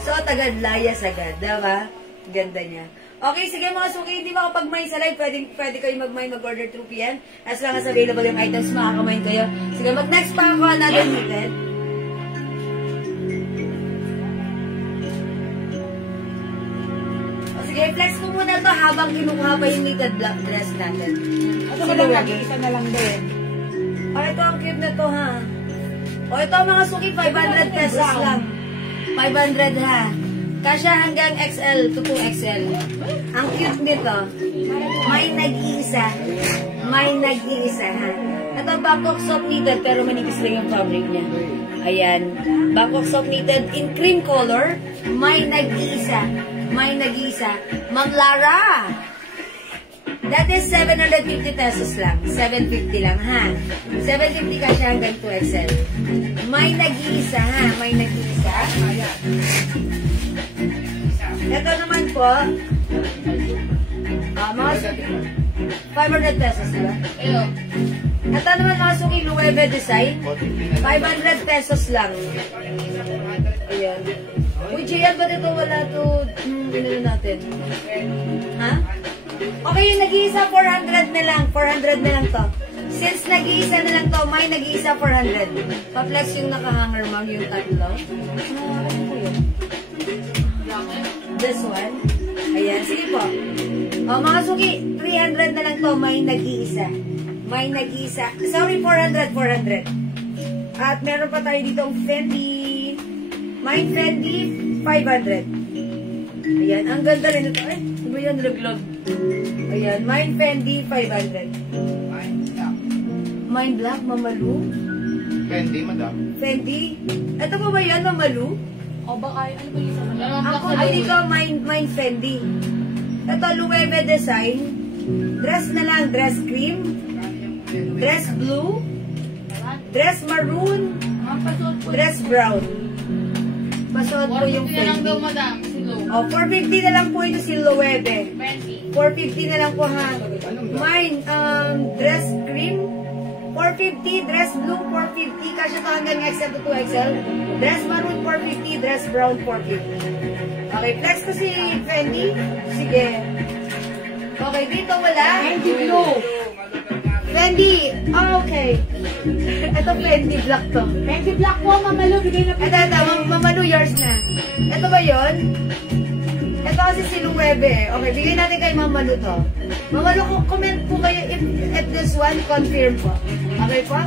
So, agad, layas agad, diba? Ganda niya. Okay, sige mga suki, hindi makapag-mine sa live, pwede kayo mag-order through PN. As long as available yung items, makaka-mine kayo. Sige, mag-next pa ako, another knitted. Sige, flex mo muna to habang kinukuha pa yung knitted black dress natin. Ito ba lang lagi? Isa na lang din. O, ito ang cute na to, ha? O, ito mga suki, 500 pesos lang. 500, ha? Kasya hanggang XL to 2XL. Ang cute nito. May nag-iisa. May nag-iisa, ha? Ito, Bangkok soft knitted, pero manipis lang yung fabric niya. Ayan. Bangkok soft knitted in cream color. May nag-iisa. May nag-iisa. Ma'am Lara! That is 750 pesos lang. 750 lang, ha? 750 ka siya hanggang 2XL. May nag-iisa, ha? May nag-iisa. Ito naman po, mga 500 pesos, diba? Ayun. Ito naman mga suki, Lueve design. 500 pesos lang. Ayan. Uy, Gian, ba't ito wala to, binili natin? Ha? Okay, yung nag-iisa, 400 na lang. 400 na lang to. Since nag-iisa na lang to, may nag-iisa 400. Pa-flex yung nakahanger, ma'am, yung tatlo. Ano po yun? This one. Ayan, sige po. O, mga suki, 300 na lang to, may nag-iisa. May nag-iisa. Sorry, 400. At meron pa tayo ditong Fendi. May Fendi, 500. Ayan, ang ganda rin ito. Ay, ano ba yan? Laglag. Ayan, Mine Fendi, 500. Mine Black, Mamalu. Fendi, madam. Fendi. Ito po ba yan, Mamalu? O baka, ano ba yung isa? Ako, dito, Mine Fendi. Ito, Lueve design. Dress na lang, dress cream. Dress blue. Dress maroon. Dress brown. Pasuot po yung 450 na lang daw, Fendi. madam. Silo. O, 450 na lang po ito si Lueve. 20. 450 na lang po ha. Mine, dress cream, 450, dress blue, 450, kasya to hanggang XL to 2XL. Dress maroon, 450, dress brown, 450. Okay, flex ko si Fendi. Sige. Okay, dito wala. Fendi blue. Fendi, okay. Ito Fendi black to. Fendi black po, Mamalu. Bigay na po. Ito, Mamalu, yours na. Ito ba yon? Ito kasi si Luebe. Okay, bigay natin kay Mamalu to. Mamalu, comment po kayo if this one, confirm po. Okay po?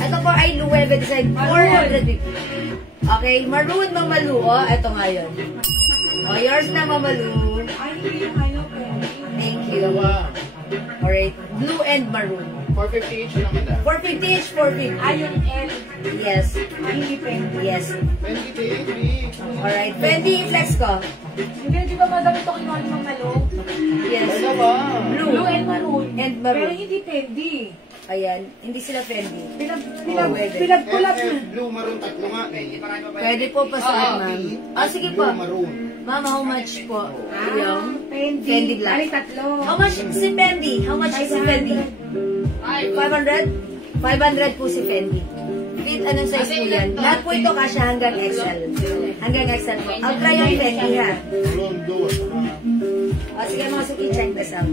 Ito po ay Luebe design, 450. Okay, maroon Mamalu. O, ito nga yun. O, yours na Mamalu. Ay, hindi yung ano po. Thank you. Dalawa. Alright, blue and maroon. 450 each na, madam. 450 each, 450. Ay, yung L. Yes. Ay, hindi Fendi. Yes. Fendi, Fendi. Alright, Fendi, flex ko. Hindi, di ba madami ito kinuha ni Mamalu? Yes. Dalawa. Blue and maroon. And Pero maroon. hindi Fendi. Ayan, hindi sila Fendi. Pinagkulat FF, na. blue, maroon, tatlo nga. Pwede po pasukan, ma'am. Ah, sige po. Blue, maroon. Ma'am, how much po? Yung Fendi. Fendi black. Ay, tatlo. How much si Fendi? How much is si Fendi? 500? 500 po si Fendi. Fit, anong size po yan? Lahat po ito kasya hanggang XL. Hanggang XL po. I'll try yung Fendi ha. Rondo. O, sige mga suki, check this out.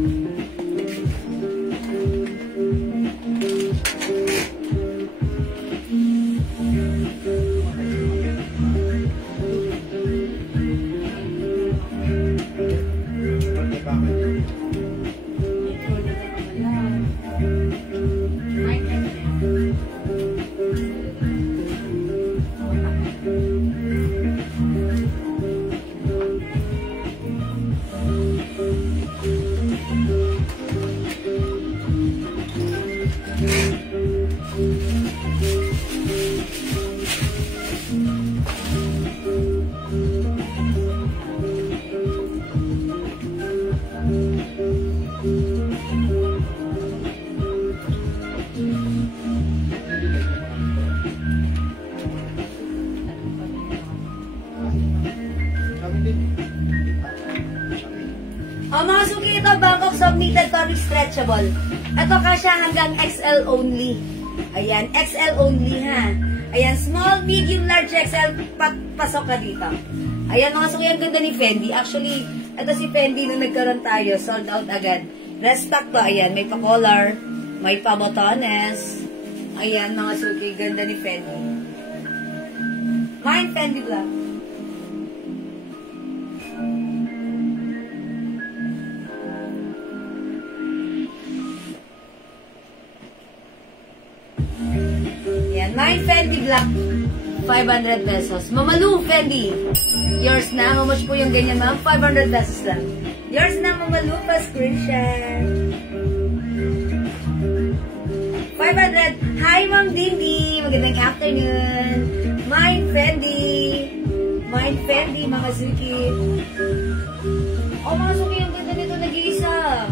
Ito, Bangkok Soft Knitted Toric Stretchable. Ito kasya hanggang XL only. Ayan, XL only ha. Ayan, small, medium, large, XL, pasok ka dito. Ayan, mga suki, ang ganda ni Fendi. Actually, ito si Fendi nung nagkaroon tayo, sold out agad. Restock to, ayan, may pa-collar, may pa-botones. Ayan, mga suki, ganda ni Fendi. Mine, Fendi Black. Mine Fendi Black, 500 pesos. Mamalu Fendi, yours na. How much po yung ganyan, ma'am? 500 pesos lang. Yours na, Mamalu, pa screenshot. 500. Hi, Ma'am Dindi. Magandang afternoon. Mine Fendi, mga suki. Oh, mga suki, yung ganda nito, nag-iisa.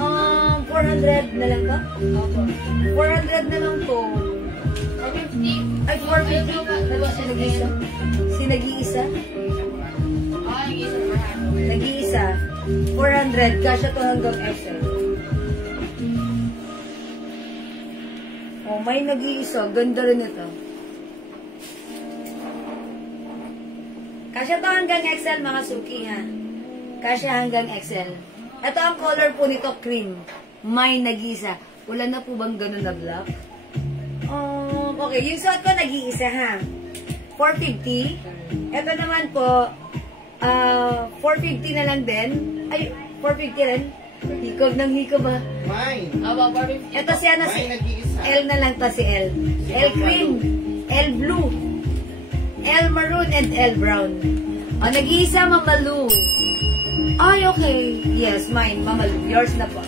400 na lang ka? Opo. 400 na lang to. 450. Ay, 450. Nag-iisa? Nag-iisa. 400. Kasya to hanggang XL. Oh, may nag-iisa. Ganda rin ito. Kasya to hanggang XL, mga suki, ha? Kasya hanggang XL. Ito ang color po nito, cream. May nag-iisa. Wala na po bang ganun na black? Okay, yung suot ko nag-iisa, ha? 450. Ito naman po, 450 na lang din. Ay, 450 rin. Hikob ng hikob, ha? Mine. Aba, 450. Ito siya na si Mine nag-iisa. L na lang to si L. L cream, L blue, L maroon, and L brown. O, nag-iisa, Mamalu. Ay, okay. Yes, mine, Mamalu. Yours na po.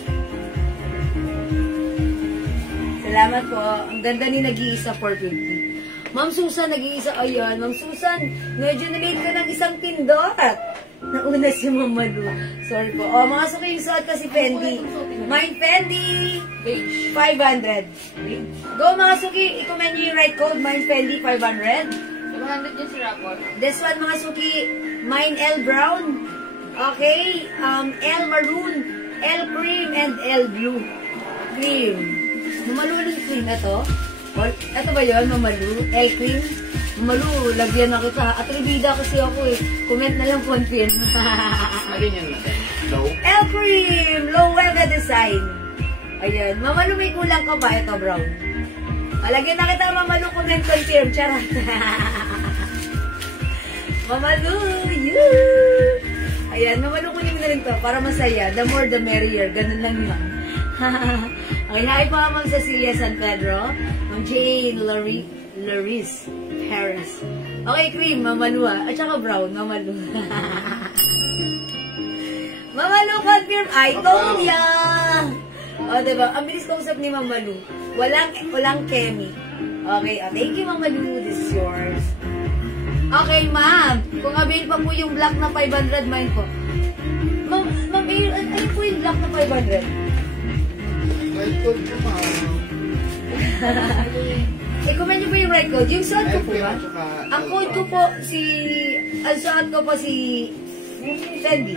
Salamat po. Ang ganda ni nag-iisa, 450. Ma'am Susan, nag-iisa. Ayan, Ma'am Susan, medyo na-late ka ng isang pindot. Nauna si Mamalu. Sorry po. O, mga suki, yung suot ko si Fendi. Mine Fendi, 500. Go, mga suki, i-comment nyo yung right code. Mine Fendi, 500. 700 yung si Rapor. This one, mga suki, mine L brown. Okay, L maroon, L cream, and L blue. Cream. Mamalu ulit cream na to. Ito ba yun, Mamalu? L cream? Mamalu, lagyan na kita. Atribida kasi ako eh. Comment na lang confirm. Alin yan natin? Low? L cream! Low wega design. Ayan. Mamalu, may kulang ka ba? Ito, brown. Lagyan na kita, Mamalu, comment confirm. Charot. Mamalu, you! Ayan, Mamalu, kunin mo na rin to para masaya. The more, the merrier. Ganun lang yun. Okay, hi po, Ma'am Cecilia San Pedro. Ma'am Jane Laris Paris. Okay, cream, Mamalu, at saka brown, Mamalu. Mamalu, confirm. I told ya! O, diba? Ang bilis kausap ni Mamalu. Walang kemi. Okay, thank you, Mamalu. This is yours. Okay, ma'am. Kung avail pa po yung black na 500, mine po. Ma'am, ano po yung black na 500? Right code ko pa. I-comment nyo po yung right code. Yung suot ko po ba? Ang code ko po ang suot ko po si Fendi.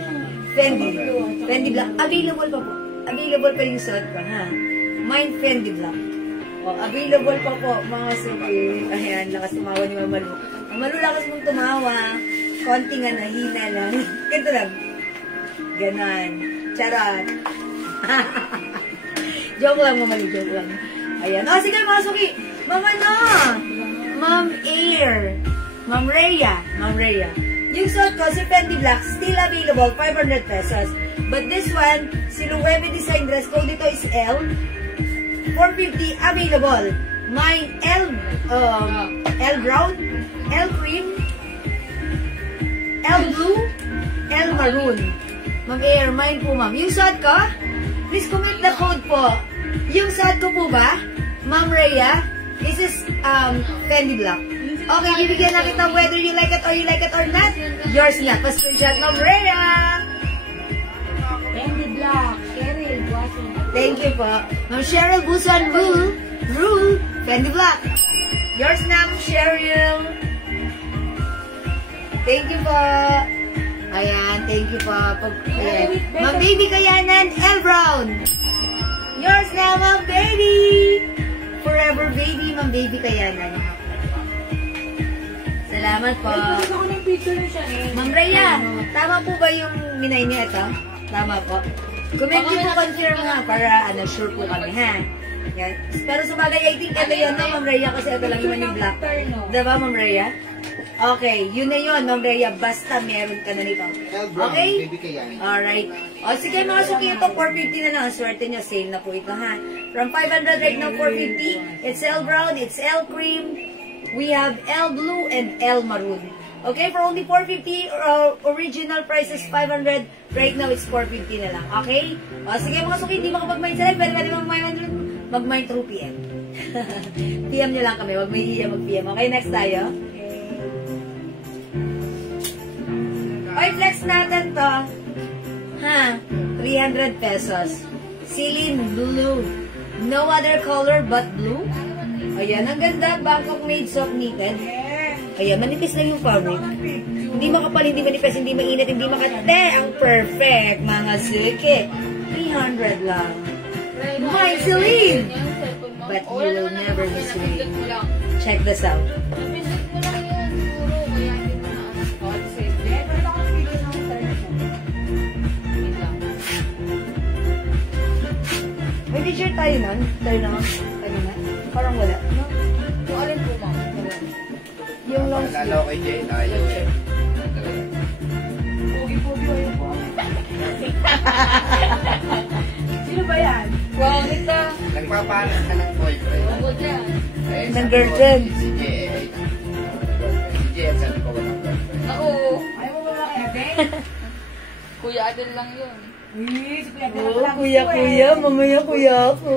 Fendi Black. Available pa po. Available pa yung suot ko, ha? Mine Fendi Black. O, available pa po, mga suki. Ayan, lakas tumawa ni Mamalu. Mamalu, lakas mong tumawa. Konti nga na, hina lang. Ganito lang. Ganon. Charot. Joke lang, Mamalu, joke lang. Ayan. O, sige, mga suki. Mama na! Ma'am Air. Ma'am Rhea. Yung suot ko, si Fendi Black, still available, 500 pesos. But this one, si Luwebe Design dress code, dito is L. 450 available. Mine L brown, L cream, L blue, L maroon. Ma'am Air, mine po, ma'am. Yung suot ko, please comment the code po. Yung suot ko po ba, Ma'am Rhea, this is Fendi Black. Okay, bibigyan na kita whether you like it or not. Yours na. Pa-screenshot, Ma'am Rhea. Fendi Black. Cheryl Buason. Thank you po. Ma'am Cheryl Busan Rule. Fendi Black. Yours na, Ma'am Cheryl. Thank you po. Ayan, thank you po. Ayan. Ma'am Baby Kayanan, L. Brown. Yours now, Ma'am Baby. Forever Baby, Ma'am Baby Kayanan. Salamat po. Gusto ko ng picture na siya eh. Ma'am Rhea, tama po ba yung minay niya ito? Tama po. Comment nyo po confirm nga para sure po kami ha. Yan. Pero sa bagay, I think ito yun na Ma'am Rhea kasi ito lang naman yung black. Diba Ma'am Rhea? Okay, yun na yun Ma'am Rhea. Basta meron ka na nito. L. Brown, Okay? Baby Kayanan. Alright. O sige mga suki, ito 450 na lang. Ang swerte nyo, sale na po ito ha. From 500 right now, 450. It's L Brown, it's L Cream. We have L Blue and L Maroon. Okay, for only 450, original price is 500. Right now, it's 450 na lang. Okay? O sige mga suki, hindi makapag-mind select. Pwede mag-mind through PM. PM nyo lang kami. Huwag may iya mag-PM. Okay, next tayo. Okay, flex natin to. Ha? 300 pesos. Celine Blue. No other color but blue. Ayan, ang ganda. Bangkok made soft knitted. Ayan, manipis lang yung fabric. Hindi makapal, hindi manipis, hindi mainit, hindi makate. Ang perfect, mga suki. 300 lang. My Celine! But you will never miss me. Check this out. Napindot mo lang yan, siguro. Kaya hindi mo na God save. Pero ako ng picture ng third. Wait lang. May t-shirt tayo nun? Tayo na. Tayo na. Parang wala. No? Yung alin po, ma'am? Yung long Nalala ko kay Jane. Ayaw eh. Pugi-pugi ko yung po. Sino ba yan? Wow, kita. Nagpapanak ka ng boyfriend. Bukod yan. Eh, Ng sabi ko, girlfriend. Si Jay. Si Jay, sabi ko walang girlfriend. Ako. Ayaw mo ba mga Ebe? Kuya Adel lang yun. Uy, si Kuya Bela Oh, lang. kuya, mamaya kuya ako.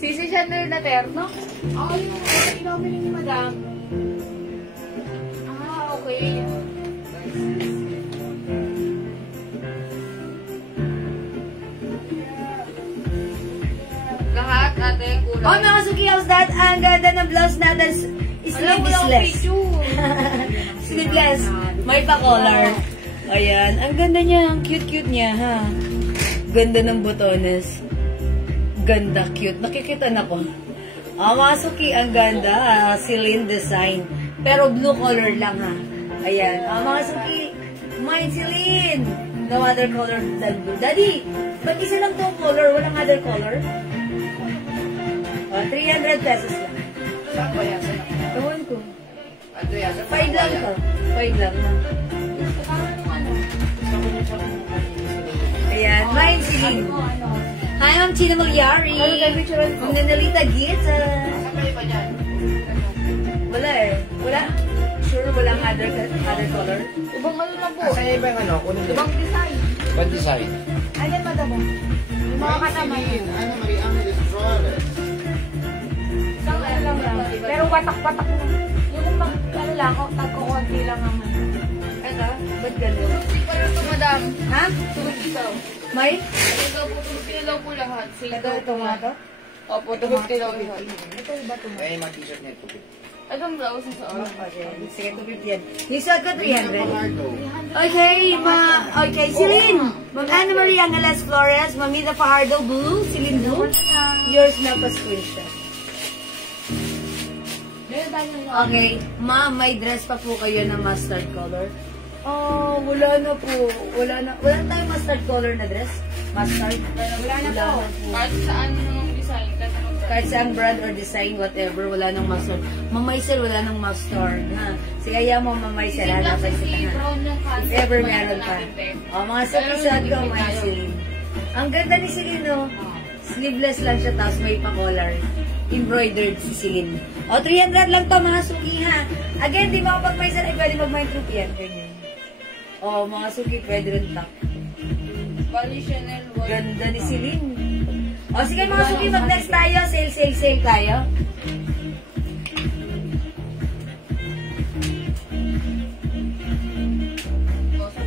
Sisi Chanel na terno? Oo, yung inobili ni Madam. Ah, okay. Lahat, ate, kulay. Oh, mga suki, how's that? Ang ganda ng blouse natin. Sleeveless. Sleeveless. May pa-collar. Ayan. Ang ganda niya. Ang cute-cute niya, ha? Ganda ng botones. Ganda, cute. Nakikita na ko. Mga suki, ang ganda. Celine design. Pero blue color lang, ha? Ayan. Mga suki, my Celine. No other color than blue. Daddy, ba't isa lang itong color? Walang other color? 300 pesos lang. Saan ba yan? Ewan ko. Andrea, saan 5 lang to. 5 lang. Ayan, mine Celine. Hi, Ma'am China Malyari. Ma'am Nanalita Gita. Saan ba iba dyan? Wala eh. Wala. Sure, walang other color. Ibang ano lang po. Saan iba yung ano? Kunin Ibang design. Ibang design. Alin, Madam? Yung mga kasama niya. Ano, Marie-Angeles Flores. Isang ano lang. Pero watak-watak na. Yung ano lang, tagko-konti lang naman. Ito? Ba't ganun? Hindi pa rin ito, madam. Ha? Tulog ikaw. May? Ito po, tulog daw po lahat. Ito nga to? Opo, tulog daw lahat. Ito ba ito? Eh, mga t-shirt niya ito. Anong blouse na sa oras? Okay. Sige, 250 yan. Yung suot ko, 300. Marco. Okay, okay, Celine. Ma'am Ana Maria Angeles Flores, Mamita Fajardo Blue, Celine Blue. Yours na pa screenshot. Okay, ma'am, may dress pa po kayo na mustard color. Oh, wala na po. Wala tayong mustard color na dress. Mustard. Wala na po. Kahit saan yung design. Kahit saan brand or design, whatever, wala nang mustard. Mamaysel, wala nang mustard. Ha? Sige, kaya mo mamaysel. Hanapin kita ha. If ever meron pa. O, mga suki-suot ko, mga Celine. Ang ganda ni Celine, no? Sleeveless lang siya, tapos may pa-collar. Embroidered si Celine. O, 300 lang to, mga suki, ha? Again, di makapag-maysel, ay pwede mag-mind group yan. Ganyan. O, mga suki, pwede rin tak. Bali Chanel. Ganda ni Celine. O, sige mga suki, mag-next tayo. Sale tayo.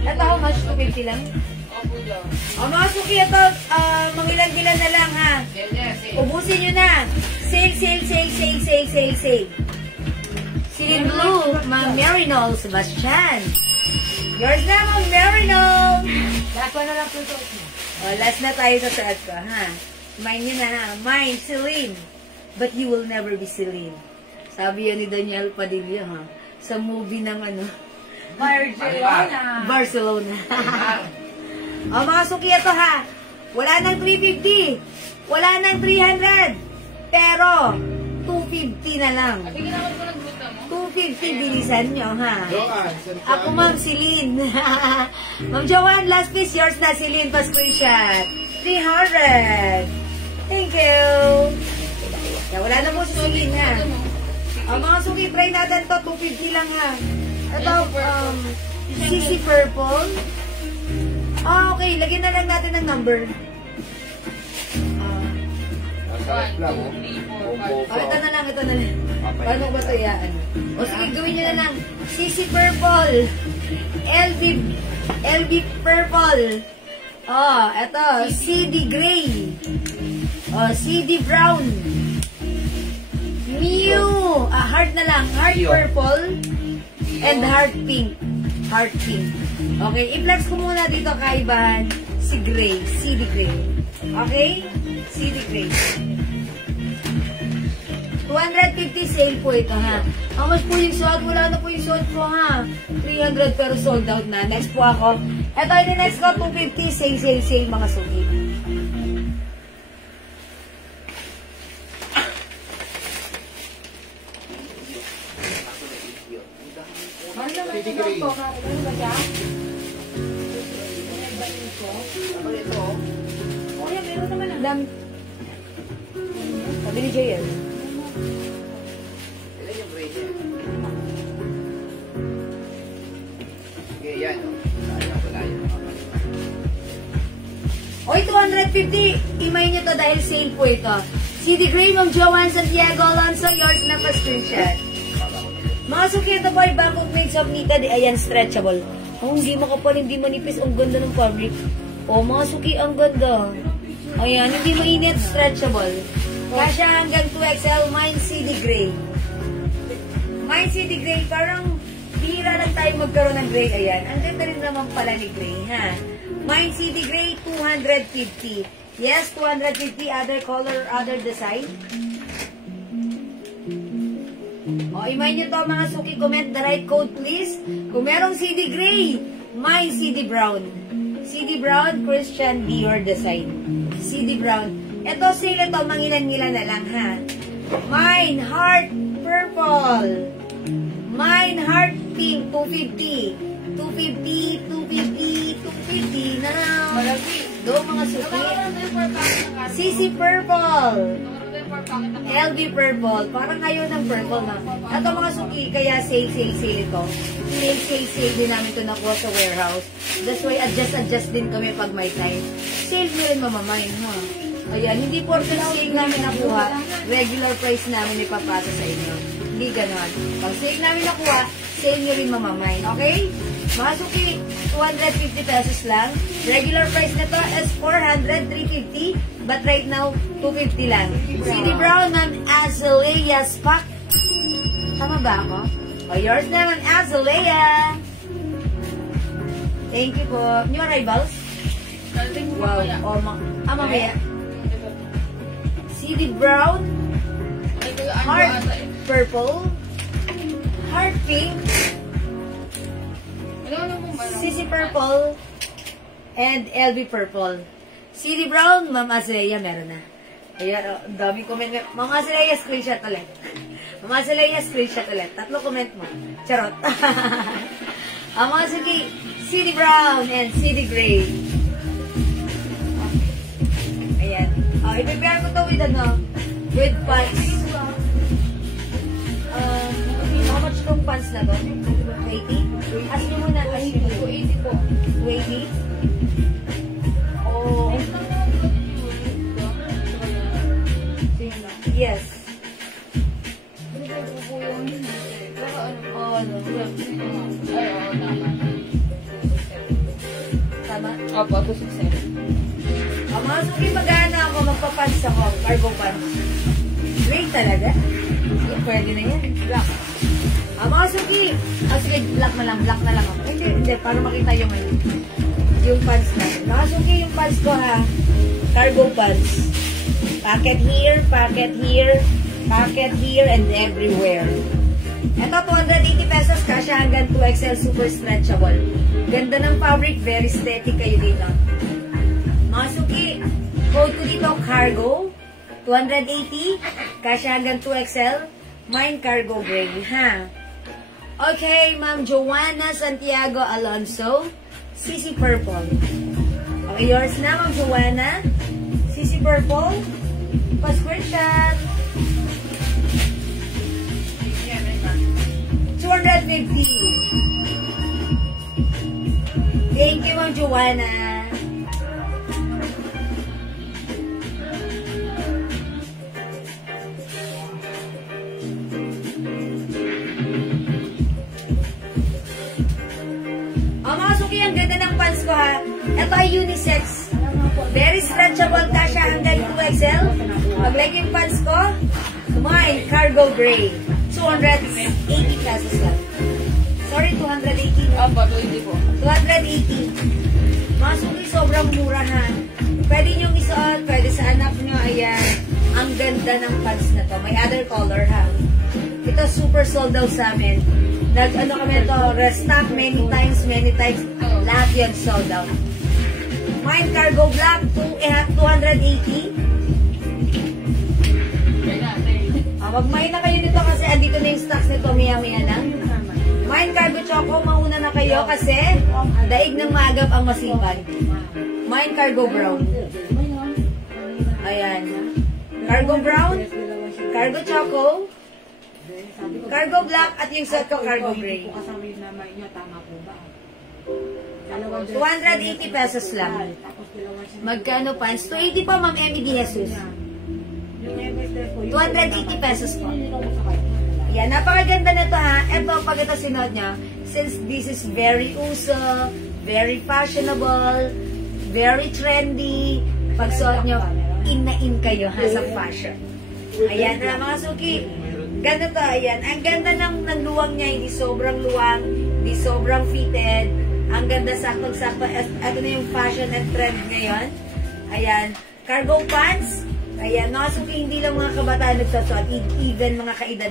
Ito, how much? 250 lang? Opo daw. O, mga suki, ito, mangilan-gilan na lang, ha? Yes, yes. Ubusin nyo na. Sale. Celine Blue, Ma'am Marinol Sebastian. Yours na, Ma'am Marinol. Last one na lang po ito. Last na tayo sa suot ko, ha? Mine yun na, ha? Mine, Celine. But you will never be Celine. Sabi yan ni Daniel Padilla, ha? Sa movie ng ano? Barcelona. Mga suki, ito, ha? Wala nang 350. Wala nang 300. Pero, 250 na lang. Tingin naman ko nagluto mo. 250, bilisan nyo, ha? Joanne, Santiago. Ako, Ma'am Celine. Ma'am Joanne, last piece, yours na, Celine, pa-screenshot. 300. Thank you. Kaya wala na po si Celine, ha? Mga suki, try natin to. 250 lang, ha? Ito, CC Purple. Okay, lagyan na lang natin ng number. 1, 2, 3, 4, 5. Ito na lang, ito na lang. Paano ba ito yaan? O sige, gawin nyo na lang. CC Purple. LB Purple. Ito. CD Gray. CD Brown. Mew. Heart na lang. Heart Purple. And Heart Pink. Heart Pink. Okay, i-flex ko muna dito kaibahan si Gray. CD Gray. Okay? CD Gray. 250 sale po ito, ha? How much po yung suot? Wala na po yung suot ko, ha? 300 pero sold out na. Next po ako. Ito yung next ko, 250. Sale, mga suki. Ano naman ito lang po? Ano ba siya? Oh, yan, meron naman lang. Dami. Sabi ni Jay, yan. Ilan yung gray niya? Sige, yan. Wala yun. Oy, 250. Imay nyo to dahil sale po ito. CD Gray, Ma'am Joanne Santiago Alonso, yours na pa-screenshot. Mga suki, ito po ay Bangkok Mix of Nita. Ayan, stretchable. Hindi makapal, hindi manipis. Ang ganda ng fabric. Mga suki, ang ganda. Ayan, hindi mainit, stretchable. Kasya hanggang 2XL, mine CD Gray. Mine CD Gray, parang bihira lang tayo magkaroon ng gray. Ayan, ang ganda rin naman pala ni Gray, ha? Mine CD Gray, 250. Yes, 250. Other color, other design. Imay nyo to, mga suki. Comment the right code, please. Kung merong CD Gray, mine CD Brown. CD Brown, Christian Dior design. CD Brown. Ito, sale ito, mangilan-ngilan na lang, ha? Mine Heart Purple. Mine Heart Pink, 250. 250, 250, 250 na. Malaki. Do, mga suki. Nakakaroon na yung 4 packet ng CC Purple. Nakakaroon na yung 4 packet ng LB Purple. Parang ayaw ng purple na. Ito mga suki, kaya sale ito. Sale din namin ito nakuha sa warehouse. That's why adjust din kami pag may time. Sale nyo rin mamamain, ha? Ayan, hindi portion sale namin nakuha. Regular price namin ipapasa sa inyo. Hindi ganon. Pag sale namin nakuha, sale nyo rin mamamain. Okay? Mga suki, 250 pesos lang. Regular price na to is 400, 350. But right now, 250 lang. CD Brown, Ma'am Azalea Spack. Tama ba ako? Yours naman, Azalea. Thank you po. New arrivals? Dalating ko Wow. mamaya. Mamaya. CD Brown, Ay, kuya, ano ba Heart ata eh? Purple, Heart Pink, Ano mo ba? CC Purple, and LB Purple. CD Brown, Ma'am Azalea, meron na. Ayan, ang daming comment. Ma'am Azalea, screenshot ulit. Ma'am Azalea, screenshot ulit. 3 comment mo. Charot. Ang mga sige, CD Brown and CD Gray. Ayan. I-prepare ko to with pants. How much tong pants na to? 80? Ask nyo muna. Ask nyo muna. 280 po. 280? Oh. Yes. Oh, no. Ay, oo, tama. Tama? Opo, 267. Mga suki, mag-aana ako, magpapants ako, cargo pants. Great talaga. Pwede na yan. Black. Mga suki. Sige, black na lang ako. Hindi, para makita yung pants natin. Mga suki, yung pants ko ha. Cargo pants. Pocket here, and everywhere. Ito, 280 pesos, kasya hanggang 2XL, super stretchable. Ganda ng fabric, very aesthetic kayo dito. Mga suki, code ko dito, cargo, 280, kasya hanggang 2XL, mine cargo gray, ha? Okay, Ma'am Joanna Santiago Alonso, CC Purple. Okay, yours na, Ma'am Joanna. CC Purple, pa-screenshot. 250. Thank you, Ma'am Joanna. Mga suki, ang ganda ng pants ko ha. Ito ay unisex. Very stretchable, kasya hanggang 2XL. Pag-like yung pants ko, mine, cargo gray. 280 pesos lang. Sorry, 280. Opo, 20 po. 280. Mga suki, sobrang mura ha. Pwede nyong isuot, pwede sa anak nyo. Ayan. Ang ganda ng pants na to. May other color ha. Ito super sold out sa amin. Nag-ano kami ito, restock many times. Lahat yan sold out. Mine cargo black, 280. Magmain na kayo nito kasi andito na yung stocks nito, maya-maya lang. Mine cargo choco, mauna na kayo kasi daig ng magap ang masipag. Mine cargo brown. Ayan. Cargo brown, cargo choco, cargo black, at yung set ko cargo gray. 280 pesos lang. Magkano pants? 280 pa, Ma'am Emmy D. Jesus. 280 pesos po. Yan, napakaganda na to ha. Ito, pag ito sinuot nyo, since this is very uso, very fashionable, very trendy, pag suot nyo, in na in kayo ha sa fashion. Ayan na mga suki. Ganda to, ayan. Ang ganda ng luwang niya, hindi sobrang luwang, hindi sobrang fitted. Ang ganda, saktong-sakto. Ito na yung fashion and trend ngayon. Ayan. Cargo pants. Ayan, mga suki, hindi lang mga kabataan nagsasuot, even mga kaedad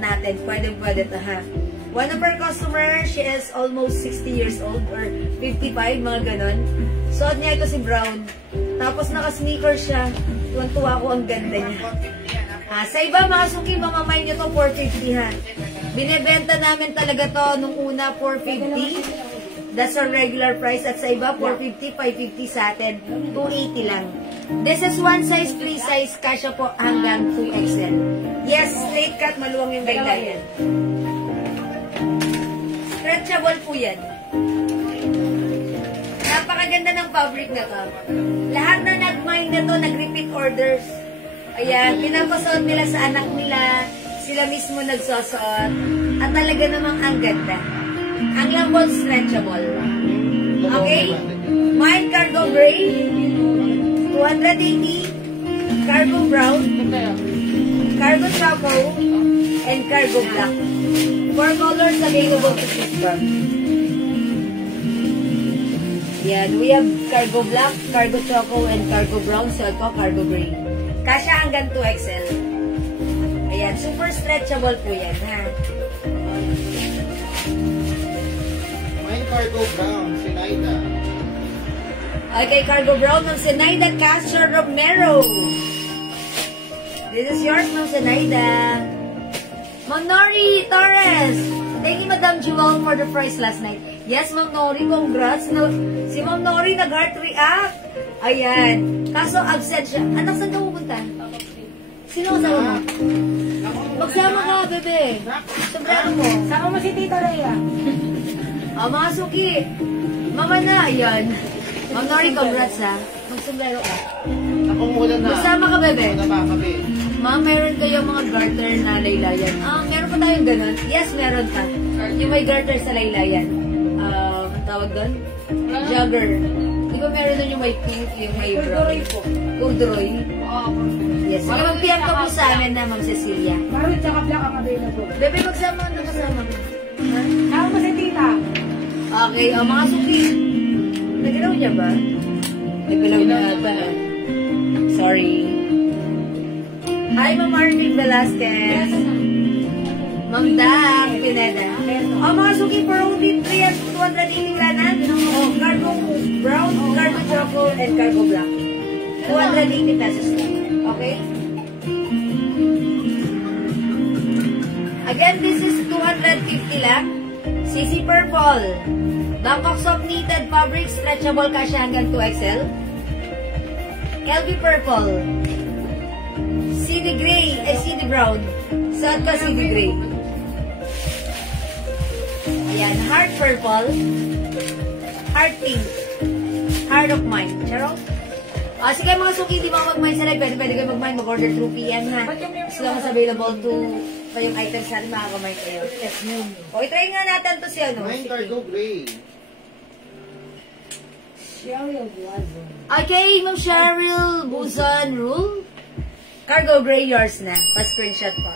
natin, pwede to ha. One of our customer, she is almost 60 years old or 55, mga ganon. Suot niya ito si Brown. Tapos naka-sneaker siya. Tuwan-tuwa ko, ang ganda niya. Sa iba, mga suki, mamamay niyo to 450 ha. Binebenta namin talaga to nung una 450. That's our regular price. At sa iba, 450, 550 sa atin. 280 lang. This is one size, 3 size. Kasya po hanggang 2XL. Yes, straight cut. Maluwang yung gaylayan. Stretchable po yan. Napakaganda ng fabric na to. Lahat na nag-mind na to, nag-repeat orders. Ayan, pinapasuot nila sa anak nila. Sila mismo nagsusuot. At talaga namang ang ganda. Ang lambot, stretchable. Okay? Mine cargo gray, 280, cargo brown, cargo choco, and cargo black. 4 colors available to choose from. Yan, we have cargo black, cargo choco, and cargo brown. So ito, cargo gray. Kasya hanggang 2XL. Ayan, super stretchable po yan, ha? Cargo brown, Sinaida. Okay, cargo brown ng Sinaida Castro Romero. This is yours, Ma'am Sinaida. Ma'am Nori Torres. Thank you, Madam Jewel, for the prize last night. Yes, Ma'am Nori, congrats. No, si Ma'am Nori nag-heart react. Ayan. Kaso absent siya. Anak, saan ka pupunta? Sino ka sa Magsama ka, bebe. Sobrano mo. Sama mo si Tita Rhea. Mga suki. Mama na, ayan. Ma'am Nori, congrats ha. Magsombrero ka. Ako muna na. Magsama ka, bebe. Muna ba kami? Ma'am, meron kayong mga garter na laylayan. Meron pa tayong ganun? Yes, meron pa. Yung may garter sa laylayan. Ang tawag doon? Jogger. Di ba meron doon yung may pink, yung may brown? Corduroy po. Corduroy? Yes. Sige, PM ka po sa amin na, Ma'am Cecilia. Maroon tsaka black ang available. Bebe, magsama na kasama. Ha? Tama mo si tita. Okay, mga suki. Nagalaw niya ba? Nagalaw niya ata. Sorry. Hi, Ma'am Arvin Velasquez. Ma'am Dang Pineda. Mga suki, for only 280 lanan. Cargo brown, cargo choco, and cargo black. 280 pesos lang. Okay? Again, this is 250 lang. CC Purple. Bangkok Soft Knitted Fabric Stretchable kasya hanggang 2XL. LV Purple. CD Gray. CD Brown. Saan ka CD Gray? Ayan. Heart Purple. Heart Pink. Heart of Mine. Charot? Sige mga suki, di ba mag-mine sa live? Pwede kayo mag-mine, mag-order through PM ha. As long as available to pa yung items natin, makaka-mine kayo. Yes, o, itry nga natin to si ano. Mine cargo gray. Cheryl Guazon. Okay, Ma'am Cheryl Buzon Rule. Cargo gray yours na. Pa-screenshot po.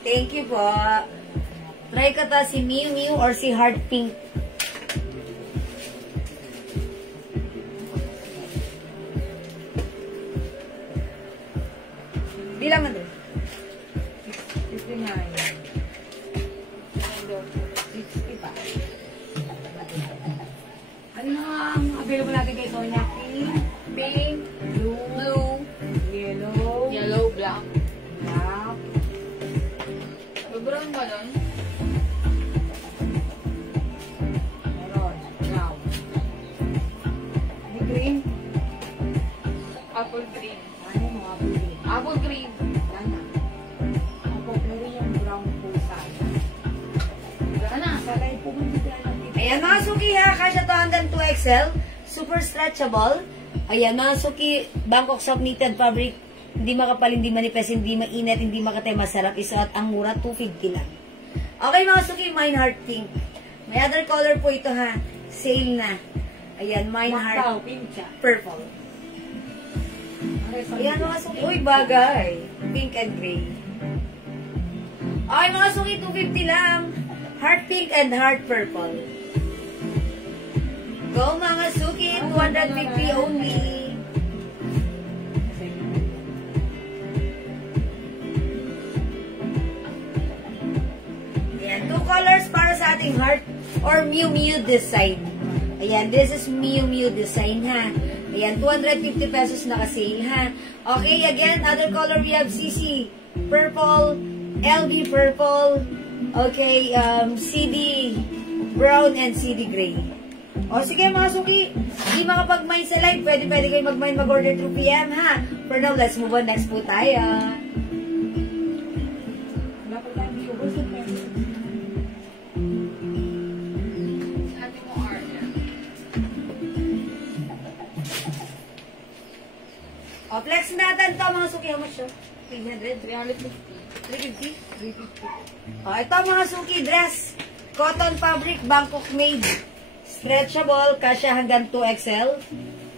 Thank you po. Try ka ta si Miu Miu or si Heart Pink. Bilang mo din. 59. 60 pa. Ano ang available natin kay Sonia? Pink, blue, yellow, black. black, Brown ba nun? meron, brown. May green. Apple green. Ano yung mga green? Apple green. Yan na. Ang popular yung brown pusa. Gana na. Salay po kung hindi ka lang dito. Ayan mga suki ha, kasya to hanggang 2XL. Super stretchable. Ayan mga suki, Bangkok Soft Knitted Fabric. Hindi makapal, hindi manipes, hindi mainit, hindi makatay, masarap isuot. Ang mura, 250 lang. Okay mga suki, Mine Heart Pink. May other color po ito ha. Sale na. Ayan, Mine Heart Macau, pincha. Purple. Ayan mga suki. Uy, bagay. Pink and gray. Okay mga suki, 250 lang. Heart Pink and Heart Purple. Go mga suki, 250 only. Ayan, 2 colors para sa ating heart or Miu Miu design. Ayan, this is Miu Miu design ha. Ayan, 250 pesos naka-sale ha. Okay, again, other color we have CC Purple, LV Purple, okay, CD Brown and CD Gray. O sige mga suki, hindi makapag-mine sa live, pwede kayo mag-mine, mag-order through PM ha. For now, let's move on. Next po tayo. Wala pa tayong viewers sa pesos. Ate mo Arya. O, flex natin to mga suki. How much siya? 300? 350. 350? O, ito mga suki, dress. Cotton fabric, Bangkok made. Stretchable, kasya hanggang 2XL.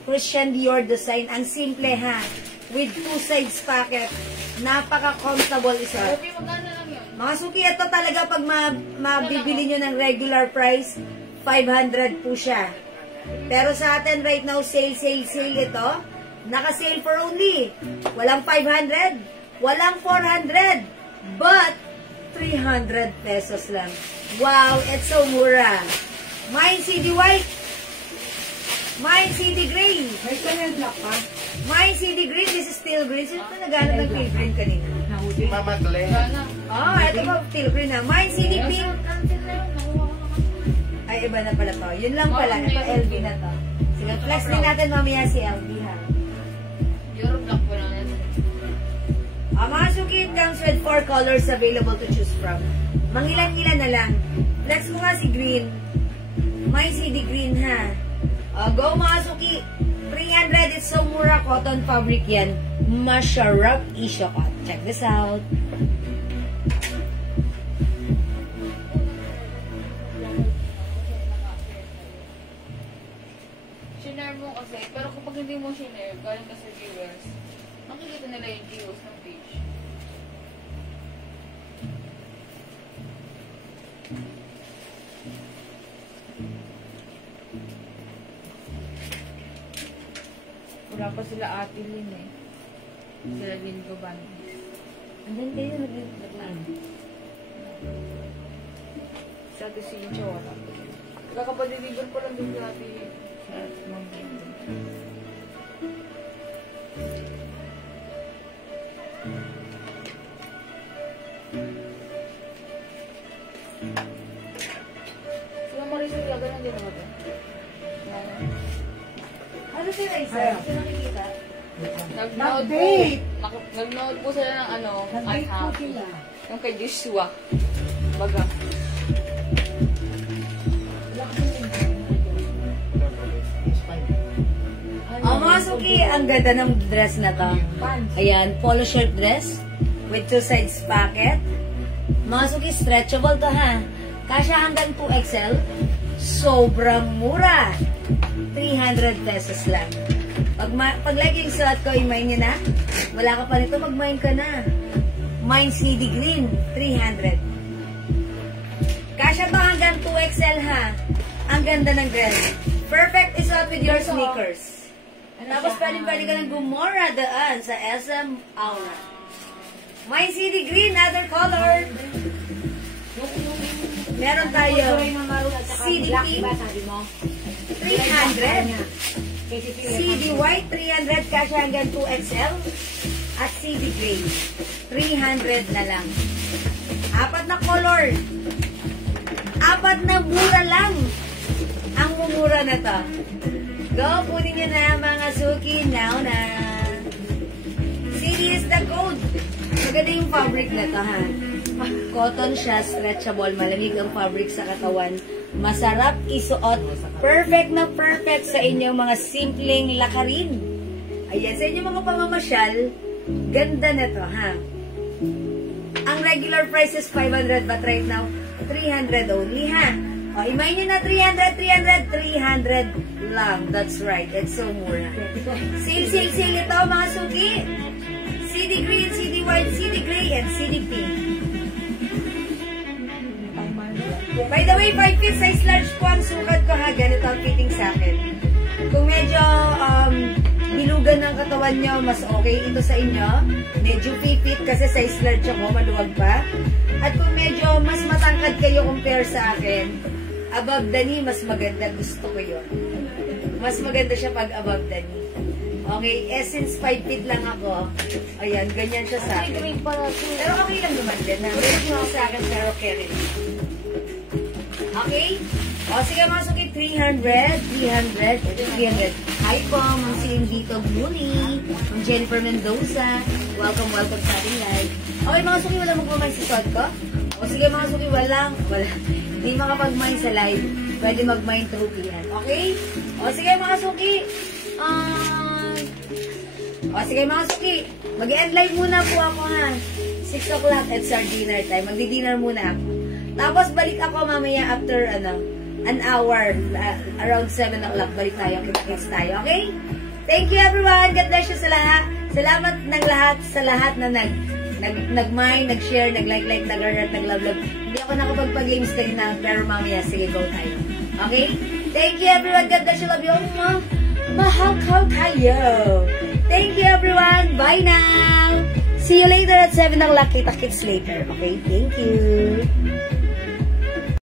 Christian Dior design. Ang simple ha. With 2 sides pocket. Napaka-comfortable isa. Sabi, magkano lang yun? Mga suki, ito talaga pag mabibili nyo ng regular price, 500 po siya. Pero sa atin right now, sale ito. Naka-sale for only. Walang 500, walang 400, but 300 pesos lang. Wow, it's so mura. Mine CD white. Mine CD gray. May Chanel black pa. Mine CD green. This is steel green. Sino pa naghanap ng steel green kanina? Si Mama Glenn. Gana. Oh, ito pa steel green na. Mine CD pink. Cancel na yun. Nakuha ko na kasi. Ay, iba na pala to. Yun lang pala. Ito LV na to. Sige, flex din natin mamaya si LV ha. Euro black po lang yan. Mga suki, it comes with 4 colors available to choose from. Mangilan-ilan na lang. Flex mo nga si green. May CD green ha. Go mga suki. 300, it's so mura. Cotton fabric yan. Masharap Ishokot. Check this out. Shinare mo kasi, pero kapag hindi mo mo shinare, galing ka sa viewers, makikita nila yung views ng page. Wala pa sila Ate Lynn eh. Sila Lynn Goban. Andun kayo, naglaan. Sa Ate Cynthia wala. Kakapag-deliver ko lang din sa Ate Ma'am Lynn. Sila Marisol Yaga nandiyan na ba ba? Ano sila isa? Sino nakikita? Nag-note po sila ng ano, unhappy. Yung kay Joshua. Baga. Mga suki, ang ganda ng dress na to. Ayan, polo shirt dress with 2 sides pocket. Mga suki, stretchable to ha. Kasya hanggang 2XL. Sobrang mura. 300 pesos lang. Pag like yung suot ko, i-mine nyo na. Wala ka pa nito, mag-mine ka na. Mine CD Green, 300. Kasya to hanggang 2XL ha. Ang ganda ng dress. Perfect isuot with your sneakers. Tapos pwede ka ng gumora daan sa SM Aura. Mine CD Green, other color. Meron tayo CD Pink, 300. CD White, 300. Kasya hanggang 2XL. At CD Gray, 300 na lang. 4 na color. 4 na mura lang. Ang mumura na to. Go, kunin nyo na mga suki. Now na. CD is the code. Maganda yung fabric na to ha. Cotton siya, stretchable. Malamig ang fabric sa katawan. Masarap isuot. Perfect na perfect sa inyong mga simpleng lakarin. Ayan, sa inyong mga pamamasyal, ganda na to ha. Ang regular price is 500 but right now, 300 only ha. O, imay nyo na 300 lang. That's right. It's so mura. Sale ito mga suki. CD Green, CD White, CD Gray, and CD Pink. By the way, 5 feet size large po ang sukat ko ha. Ganito ang fitting sa akin. Kung medyo hilugan ng katawan nyo, mas okay ito sa inyo. Medyo fit kasi size large ako, maluwag pa. At kung medyo mas matangkad kayo compare sa akin, above the knee, mas maganda. Gusto ko yun. Mas maganda siya pag above the knee. Okay, since 5 feet lang ako, ayan, ganyan siya sa akin. Pero okay lang naman din. Meron siya sa akin, pero carry. Okay? O, sige mga suki, 300. Hi po, Ma'am Celine Vito Muli, Ma'am Jennifer Mendoza. Welcome sa ating live. Okay mga suki, wala magmamay sa suot ko? O sige mga suki, wala. Hindi makapag-mine sa live. Pwede mag-mine through yan. Okay? O sige mga suki. O sige mga suki. Mag-end live muna po ako ha. 6 o'clock at our dinner time. Magdi-dinner muna ako. Tapos balik ako mamaya after an hour. Around 7 o'clock balik tayo. Kita-kits tayo. Okay? Thank you everyone. God bless you sa lahat. Salamat ng lahat sa lahat na nag-mine, nag-share, nag-like, nag-heart, nag-love. Hindi ako nakapagpag-games kanina, pero mamaya, sige, go tayo. Okay? Thank you everyone. God bless you. Love you all. Mahal kayo. Thank you everyone. Bye now. See you later at 7 o'clock. Kita-kits later. Okay? Thank you.